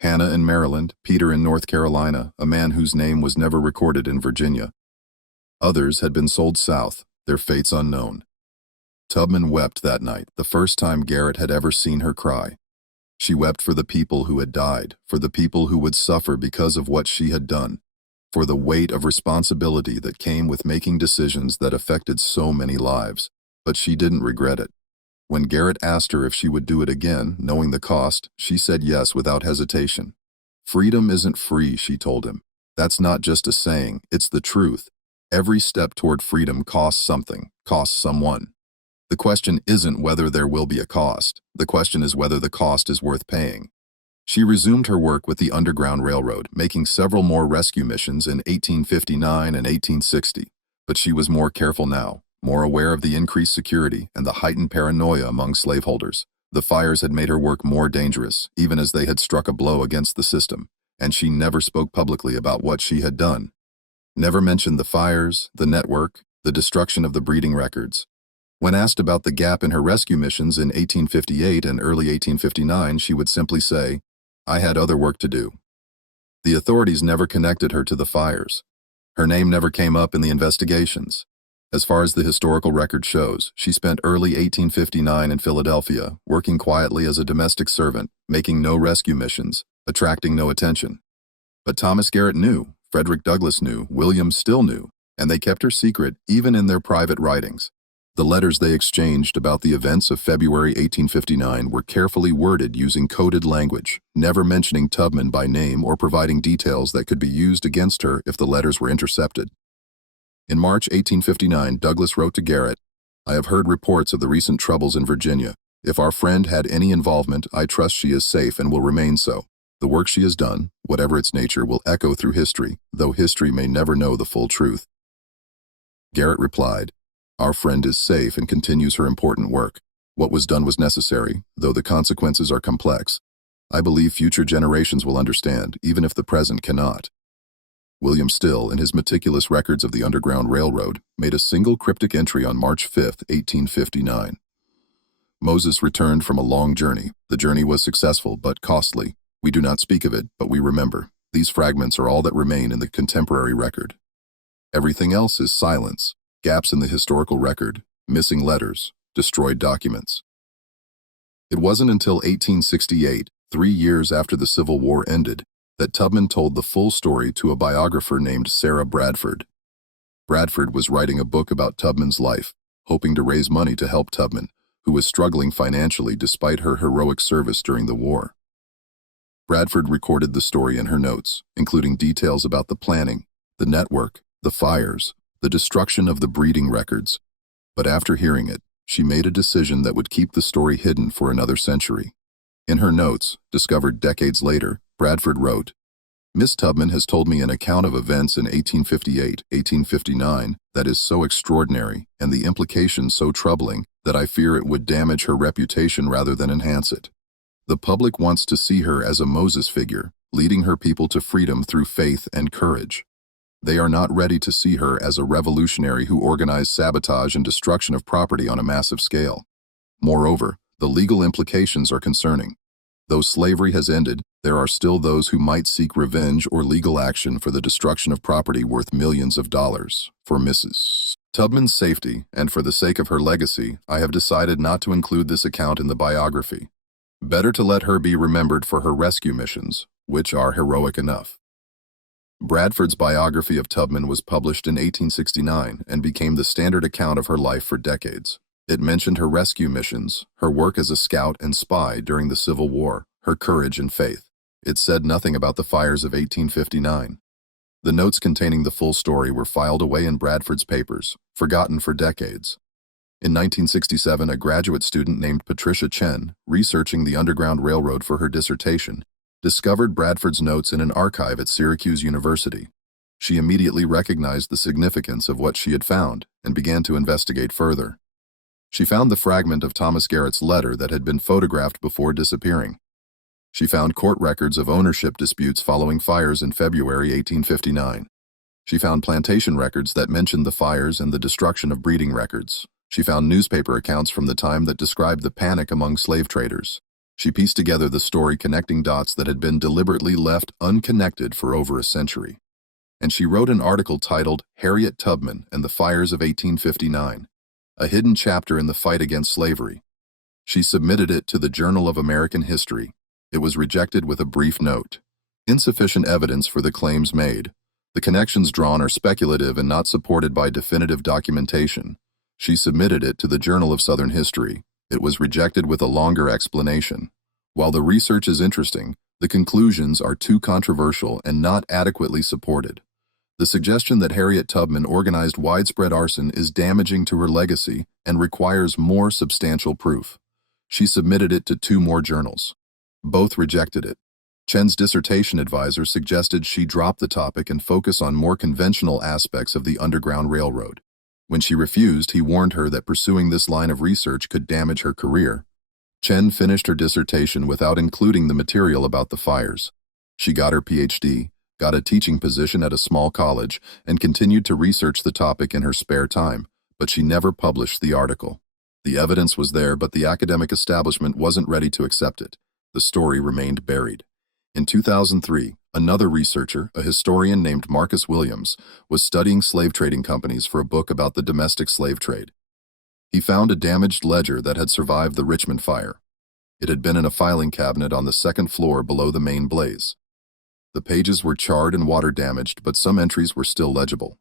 Hannah in Maryland, Peter in North Carolina, a man whose name was never recorded in Virginia. Others had been sold south, their fates unknown. Tubman wept that night, the first time Garrett had ever seen her cry. She wept for the people who had died, for the people who would suffer because of what she had done, for the weight of responsibility that came with making decisions that affected so many lives. But she didn't regret it. When Garrett asked her if she would do it again, knowing the cost, she said yes without hesitation. "Freedom isn't free," she told him. "That's not just a saying, it's the truth. Every step toward freedom costs something, costs someone. The question isn't whether there will be a cost. The question is whether the cost is worth paying." She resumed her work with the Underground Railroad, making several more rescue missions in 1859 and 1860. But she was more careful now, more aware of the increased security and the heightened paranoia among slaveholders. The fires had made her work more dangerous, even as they had struck a blow against the system, and she never spoke publicly about what she had done. Never mentioned the fires, the network, the destruction of the breeding records. When asked about the gap in her rescue missions in 1858 and early 1859, she would simply say, "I had other work to do." The authorities never connected her to the fires. Her name never came up in the investigations. As far as the historical record shows, she spent early 1859 in Philadelphia, working quietly as a domestic servant, making no rescue missions, attracting no attention. But Thomas Garrett knew, Frederick Douglass knew, William still knew, and they kept her secret even in their private writings. The letters they exchanged about the events of February 1859 were carefully worded using coded language, never mentioning Tubman by name or providing details that could be used against her if the letters were intercepted. In March 1859, Douglass wrote to Garrett, "I have heard reports of the recent troubles in Virginia. If our friend had any involvement, I trust she is safe and will remain so. The work she has done, whatever its nature, will echo through history, though history may never know the full truth." Garrett replied, "Our friend is safe and continues her important work. What was done was necessary, though the consequences are complex. I believe future generations will understand, even if the present cannot." William Still, in his meticulous records of the Underground Railroad, made a single cryptic entry on March 5, 1859. Moses returned from a long journey. The journey was successful but costly. We do not speak of it, but we remember. These fragments are all that remain in the contemporary record. Everything else is silence, gaps in the historical record, missing letters, destroyed documents. It wasn't until 1868, 3 years after the Civil War ended, that Tubman told the full story to a biographer named Sarah Bradford. Bradford was writing a book about Tubman's life, hoping to raise money to help Tubman, who was struggling financially despite her heroic service during the war. Bradford recorded the story in her notes, including details about the planning, the network, the fires, the destruction of the breeding records. But after hearing it, she made a decision that would keep the story hidden for another century. In her notes, discovered decades later, Bradford wrote, "Miss Tubman has told me an account of events in 1858, 1859 that is so extraordinary and the implications so troubling that I fear it would damage her reputation rather than enhance it. The public wants to see her as a Moses figure, leading her people to freedom through faith and courage. They are not ready to see her as a revolutionary who organized sabotage and destruction of property on a massive scale. Moreover, the legal implications are concerning. Though slavery has ended, there are still those who might seek revenge or legal action for the destruction of property worth millions of dollars. For Mrs. Tubman's safety, and for the sake of her legacy, I have decided not to include this account in the biography. Better to let her be remembered for her rescue missions, which are heroic enough." Bradford's biography of Tubman was published in 1869 and became the standard account of her life for decades. It mentioned her rescue missions, her work as a scout and spy during the Civil War, her courage and faith. It said nothing about the fires of 1859. The notes containing the full story were filed away in Bradford's papers, forgotten for decades. In 1967, a graduate student named Patricia Chen, researching the Underground Railroad for her dissertation, discovered Bradford's notes in an archive at Syracuse University. She immediately recognized the significance of what she had found and began to investigate further. She found the fragment of Thomas Garrett's letter that had been photographed before disappearing. She found court records of ownership disputes following fires in February 1859. She found plantation records that mentioned the fires and the destruction of breeding records. She found newspaper accounts from the time that described the panic among slave traders. She pieced together the story connecting dots that had been deliberately left unconnected for over a century. And she wrote an article titled "Harriet Tubman and the Fires of 1859, a hidden chapter in the fight against slavery." She submitted it to the Journal of American History. It was rejected with a brief note. Insufficient evidence for the claims made. The connections drawn are speculative and not supported by definitive documentation. She submitted it to the Journal of Southern History. It was rejected with a longer explanation. While the research is interesting, the conclusions are too controversial and not adequately supported. The suggestion that Harriet Tubman organized widespread arson is damaging to her legacy and requires more substantial proof. She submitted it to 2 more journals. Both rejected it. Chen's dissertation advisor suggested she drop the topic and focus on more conventional aspects of the Underground Railroad. When she refused, he warned her that pursuing this line of research could damage her career. Chen finished her dissertation without including the material about the fires. She got her PhD, got a teaching position at a small college, and continued to research the topic in her spare time, but she never published the article. The evidence was there, but the academic establishment wasn't ready to accept it. The story remained buried. In 2003, another researcher, a historian named Marcus Williams, was studying slave trading companies for a book about the domestic slave trade. He found a damaged ledger that had survived the Richmond fire. It had been in a filing cabinet on the second floor below the main blaze. The pages were charred and water damaged, but some entries were still legible.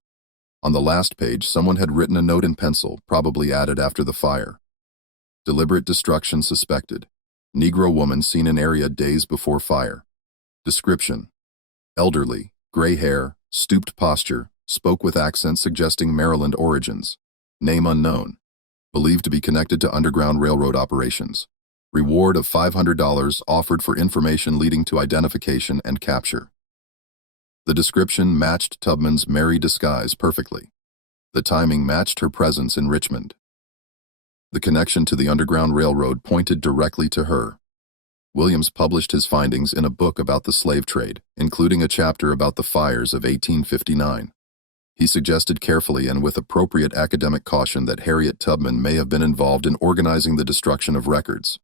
On the last page, someone had written a note in pencil, probably added after the fire. Deliberate destruction suspected. Negro woman seen in area days before fire. Description: elderly, gray hair, stooped posture, spoke with accent suggesting Maryland origins. Name unknown. Believed to be connected to Underground Railroad operations. Reward of $500 offered for information leading to identification and capture. The description matched Tubman's merry disguise perfectly. The timing matched her presence in Richmond. The connection to the Underground Railroad pointed directly to her. Williams published his findings in a book about the slave trade, including a chapter about the fires of 1859. He suggested carefully and with appropriate academic caution that Harriet Tubman may have been involved in organizing the destruction of records.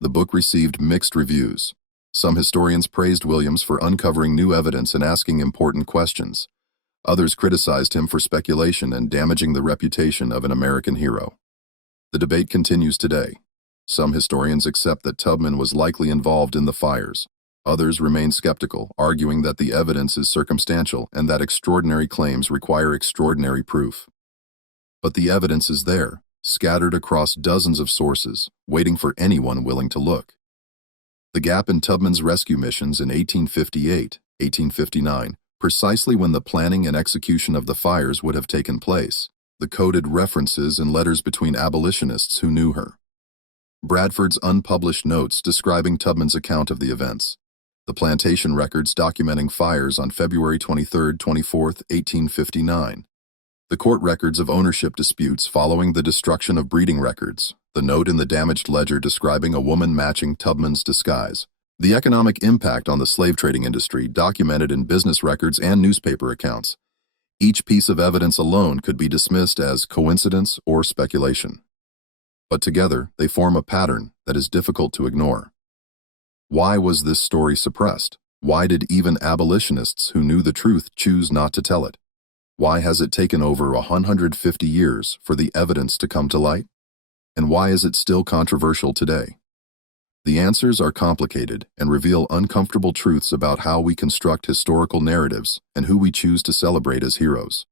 The book received mixed reviews. Some historians praised Williams for uncovering new evidence and asking important questions. Others criticized him for speculation and damaging the reputation of an American hero. The debate continues today. Some historians accept that Tubman was likely involved in the fires. Others remain skeptical, arguing that the evidence is circumstantial and that extraordinary claims require extraordinary proof. But the evidence is there, scattered across dozens of sources, waiting for anyone willing to look. The gap in Tubman's rescue missions in 1858, 1859, precisely when the planning and execution of the fires would have taken place, the coded references and letters between abolitionists who knew her. Bradford's unpublished notes describing Tubman's account of the events. The plantation records documenting fires on February 23, 24, 1859. The court records of ownership disputes following the destruction of breeding records. The note in the damaged ledger describing a woman matching Tubman's disguise. The economic impact on the slave trading industry documented in business records and newspaper accounts. Each piece of evidence alone could be dismissed as coincidence or speculation. But together, they form a pattern that is difficult to ignore. Why was this story suppressed? Why did even abolitionists who knew the truth choose not to tell it? Why has it taken over 150 years for the evidence to come to light? And why is it still controversial today? The answers are complicated and reveal uncomfortable truths about how we construct historical narratives and who we choose to celebrate as heroes.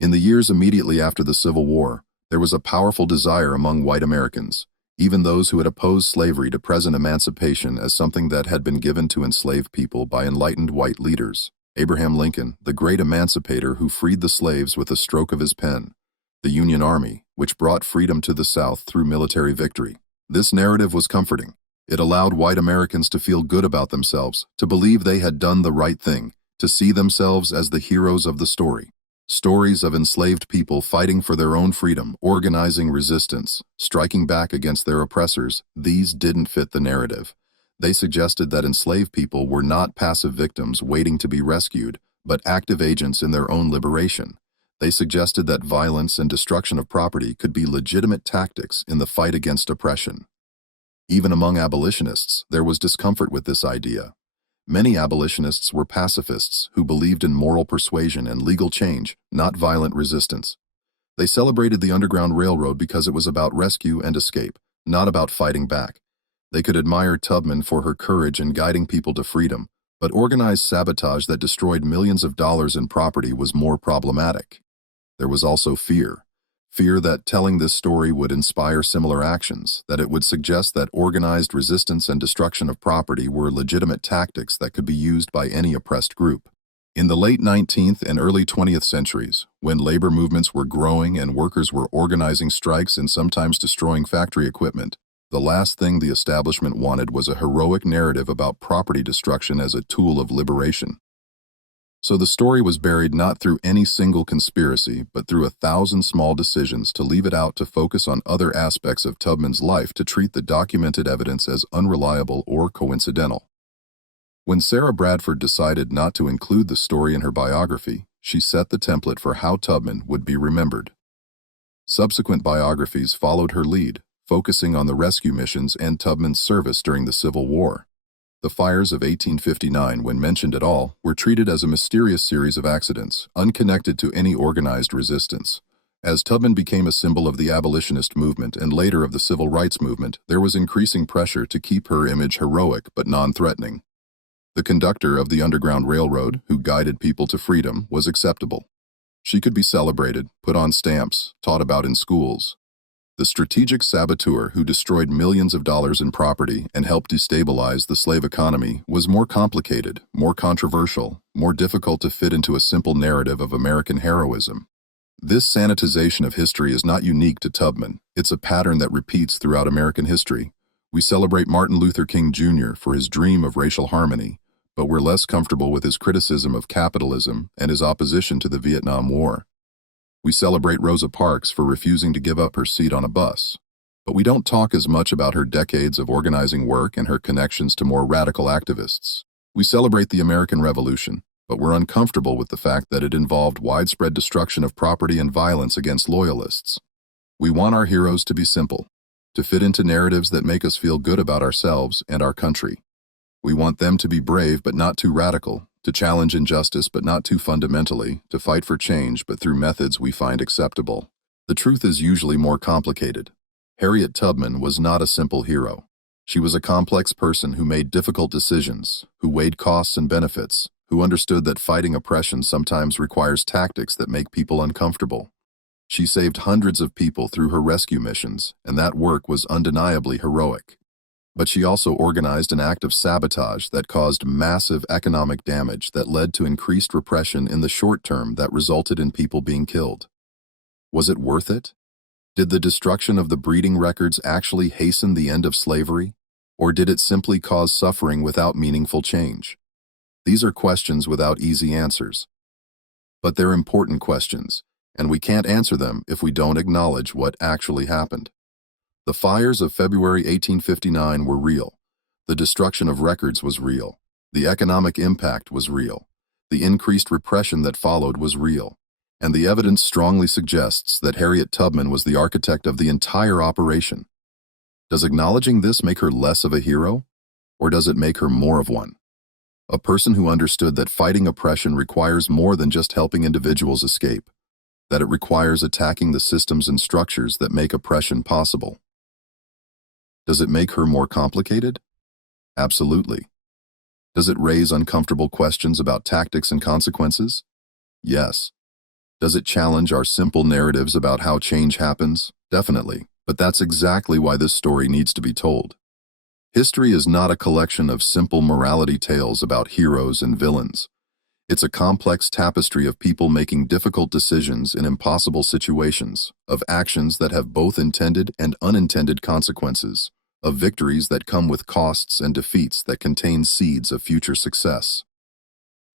In the years immediately after the Civil War, there was a powerful desire among white Americans, even those who had opposed slavery, to present emancipation as something that had been given to enslaved people by enlightened white leaders. Abraham Lincoln, the great emancipator who freed the slaves with a stroke of his pen. The Union Army, which brought freedom to the South through military victory. This narrative was comforting. It allowed white Americans to feel good about themselves, to believe they had done the right thing, to see themselves as the heroes of the story. Stories of enslaved people fighting for their own freedom, organizing resistance, striking back against their oppressors. These didn't fit the narrative. They suggested that enslaved people were not passive victims waiting to be rescued, but active agents in their own liberation. They suggested that violence and destruction of property could be legitimate tactics in the fight against oppression. Even among abolitionists, there was discomfort with this idea. Many abolitionists were pacifists who believed in moral persuasion and legal change, not violent resistance. They celebrated the Underground Railroad because it was about rescue and escape, not about fighting back. They could admire Tubman for her courage in guiding people to freedom, but organized sabotage that destroyed millions of dollars in property was more problematic. There was also fear. Fear that telling this story would inspire similar actions, that it would suggest that organized resistance and destruction of property were legitimate tactics that could be used by any oppressed group. In the late 19th and early 20th centuries, when labor movements were growing and workers were organizing strikes and sometimes destroying factory equipment, The last thing the establishment wanted was a heroic narrative about property destruction as a tool of liberation. So the story was buried not through any single conspiracy, but through 1,000 small decisions to leave it out to focus on other aspects of Tubman's life to treat the documented evidence as unreliable or coincidental. When Sarah Bradford decided not to include the story in her biography, she set the template for how Tubman would be remembered. Subsequent biographies followed her lead, focusing on the rescue missions and Tubman's service during the Civil War. The fires of 1859, when mentioned at all, were treated as a mysterious series of accidents, unconnected to any organized resistance. As Tubman became a symbol of the abolitionist movement and later of the civil rights movement, there was increasing pressure to keep her image heroic but non-threatening. The conductor of the Underground Railroad, who guided people to freedom, was acceptable. She could be celebrated, put on stamps, taught about in schools. The strategic saboteur who destroyed millions of dollars in property and helped destabilize the slave economy was more complicated, more controversial, more difficult to fit into a simple narrative of American heroism. This sanitization of history is not unique to Tubman. It's a pattern that repeats throughout American history. We celebrate Martin Luther King Jr. for his dream of racial harmony, but we're less comfortable with his criticism of capitalism and his opposition to the Vietnam War. We celebrate Rosa Parks for refusing to give up her seat on a bus, but we don't talk as much about her decades of organizing work and her connections to more radical activists. We celebrate the American Revolution, but we're uncomfortable with the fact that it involved widespread destruction of property and violence against loyalists. We want our heroes to be simple, to fit into narratives that make us feel good about ourselves and our country. We want them to be brave but not too radical, to challenge injustice but not too fundamentally, to fight for change but through methods we find acceptable. The truth is usually more complicated. Harriet Tubman was not a simple hero. She was a complex person who made difficult decisions, who weighed costs and benefits, who understood that fighting oppression sometimes requires tactics that make people uncomfortable. She saved hundreds of people through her rescue missions, and that work was undeniably heroic. But she also organized an act of sabotage that caused massive economic damage that led to increased repression in the short term that resulted in people being killed. Was it worth it? Did the destruction of the breeding records actually hasten the end of slavery, or did it simply cause suffering without meaningful change? These are questions without easy answers. But they're important questions, and we can't answer them if we don't acknowledge what actually happened. The fires of February 1859 were real. The destruction of records was real. The economic impact was real. The increased repression that followed was real. And the evidence strongly suggests that Harriet Tubman was the architect of the entire operation. Does acknowledging this make her less of a hero, or does it make her more of one? A person who understood that fighting oppression requires more than just helping individuals escape, that it requires attacking the systems and structures that make oppression possible. Does it make her more complicated? Absolutely. Does it raise uncomfortable questions about tactics and consequences? Yes. Does it challenge our simple narratives about how change happens? Definitely. But that's exactly why this story needs to be told. History is not a collection of simple morality tales about heroes and villains. It's a complex tapestry of people making difficult decisions in impossible situations, of actions that have both intended and unintended consequences, of victories that come with costs and defeats that contain seeds of future success.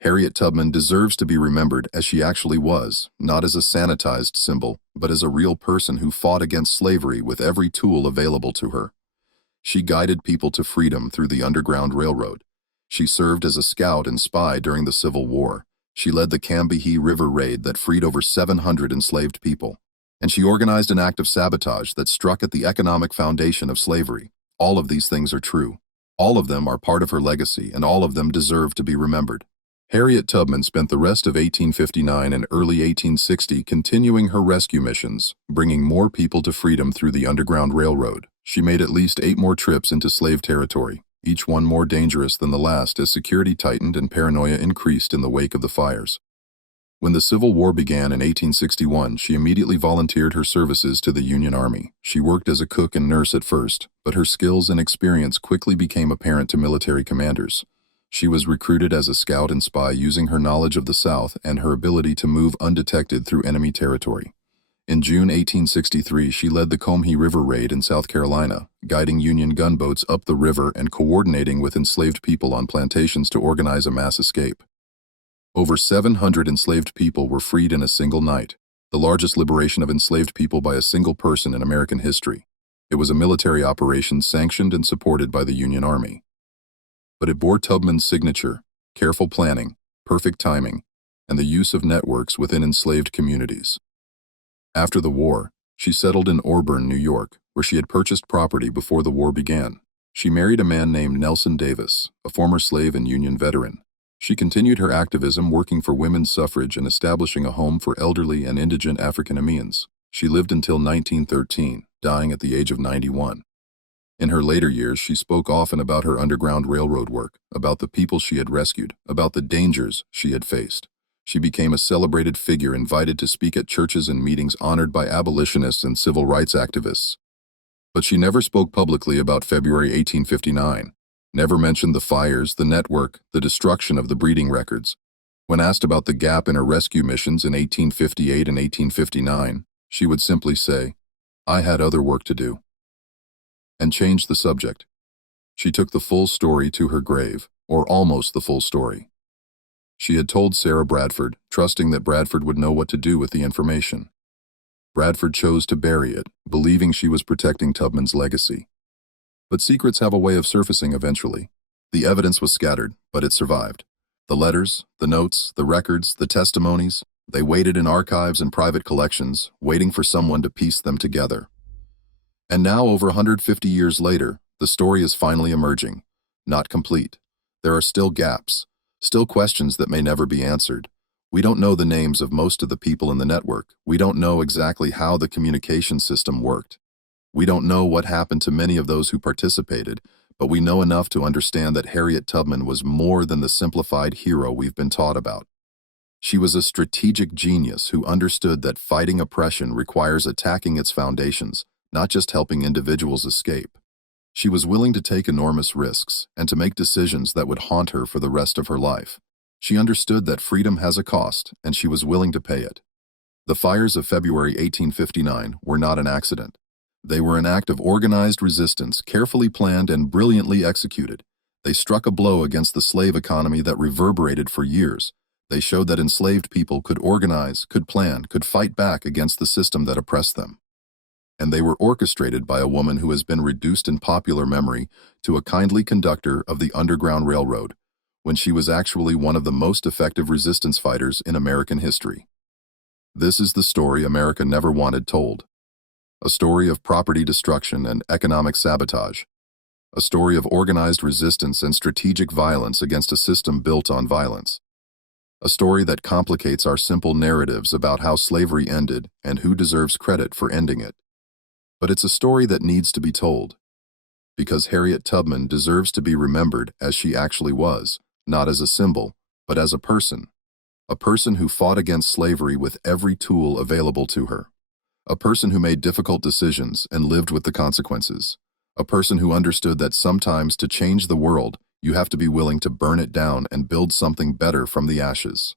Harriet Tubman deserves to be remembered as she actually was, not as a sanitized symbol, but as a real person who fought against slavery with every tool available to her. She guided people to freedom through the Underground Railroad. She served as a scout and spy during the Civil War. She led the Combahee River Raid that freed over 700 enslaved people. And she organized an act of sabotage that struck at the economic foundation of slavery. All of these things are true. All of them are part of her legacy, and all of them deserve to be remembered. Harriet Tubman spent the rest of 1859 and early 1860 continuing her rescue missions, bringing more people to freedom through the Underground Railroad. She made at least 8 more trips into slave territory, each one more dangerous than the last as security tightened and paranoia increased in the wake of the fires. When the Civil War began in 1861, she immediately volunteered her services to the Union Army. She worked as a cook and nurse at first, but her skills and experience quickly became apparent to military commanders. She was recruited as a scout and spy using her knowledge of the South and her ability to move undetected through enemy territory. In June 1863, she led the Combahee River Raid in South Carolina, guiding Union gunboats up the river and coordinating with enslaved people on plantations to organize a mass escape. Over 700 enslaved people were freed in a single night, the largest liberation of enslaved people by a single person in American history. It was a military operation sanctioned and supported by the Union Army. But it bore Tubman's signature: careful planning, perfect timing, and the use of networks within enslaved communities. After the war, she settled in Auburn, New York, where she had purchased property before the war began. She married a man named Nelson Davis, a former slave and Union veteran. She continued her activism working for women's suffrage and establishing a home for elderly and indigent African Americans. She lived until 1913, dying at the age of 91. In her later years, she spoke often about her Underground Railroad work, about the people she had rescued, about the dangers she had faced. She became a celebrated figure invited to speak at churches and meetings honored by abolitionists and civil rights activists. But she never spoke publicly about February 1859, never mentioned the fires, the network, the destruction of the breeding records. When asked about the gap in her rescue missions in 1858 and 1859, she would simply say, "I had other work to do," and change the subject. She took the full story to her grave, or almost the full story. She had told Sarah Bradford, trusting that Bradford would know what to do with the information. Bradford chose to bury it, believing she was protecting Tubman's legacy. But secrets have a way of surfacing eventually. The evidence was scattered, but it survived. The letters, the notes, the records, the testimonies, they waited in archives and private collections, waiting for someone to piece them together. And now, over 150 years later, the story is finally emerging. Not complete. There are still gaps, still questions that may never be answered. We don't know the names of most of the people in the network. We don't know exactly how the communication system worked. We don't know what happened to many of those who participated, but we know enough to understand that Harriet Tubman was more than the simplified hero we've been taught about. She was a strategic genius who understood that fighting oppression requires attacking its foundations, not just helping individuals escape. She was willing to take enormous risks and to make decisions that would haunt her for the rest of her life. She understood that freedom has a cost, and she was willing to pay it. The fires of February 1859 were not an accident. They were an act of organized resistance, carefully planned and brilliantly executed. They struck a blow against the slave economy that reverberated for years. They showed that enslaved people could organize, could plan, could fight back against the system that oppressed them. And they were orchestrated by a woman who has been reduced in popular memory to a kindly conductor of the Underground Railroad, when she was actually one of the most effective resistance fighters in American history. This is the story America never wanted told. A story of property destruction and economic sabotage. A story of organized resistance and strategic violence against a system built on violence. A story that complicates our simple narratives about how slavery ended and who deserves credit for ending it. But it's a story that needs to be told, because Harriet Tubman deserves to be remembered as she actually was, not as a symbol, but as a person who fought against slavery with every tool available to her, a person who made difficult decisions and lived with the consequences, a person who understood that sometimes to change the world, you have to be willing to burn it down and build something better from the ashes.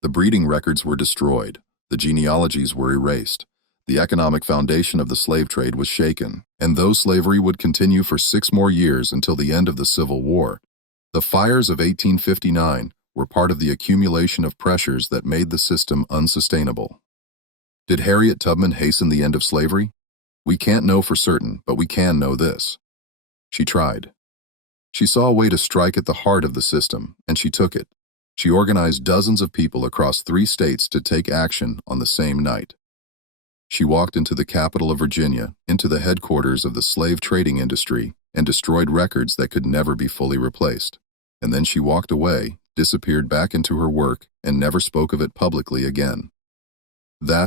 The breeding records were destroyed, the genealogies were erased, the economic foundation of the slave trade was shaken, and though slavery would continue for 6 more years until the end of the Civil War, the fires of 1859 were part of the accumulation of pressures that made the system unsustainable. Did Harriet Tubman hasten the end of slavery? We can't know for certain, but we can know this. She tried. She saw a way to strike at the heart of the system, and she took it. She organized dozens of people across 3 states to take action on the same night. She walked into the capital of Virginia, into the headquarters of the slave trading industry, and destroyed records that could never be fully replaced. And then she walked away, disappeared back into her work, and never spoke of it publicly again. That's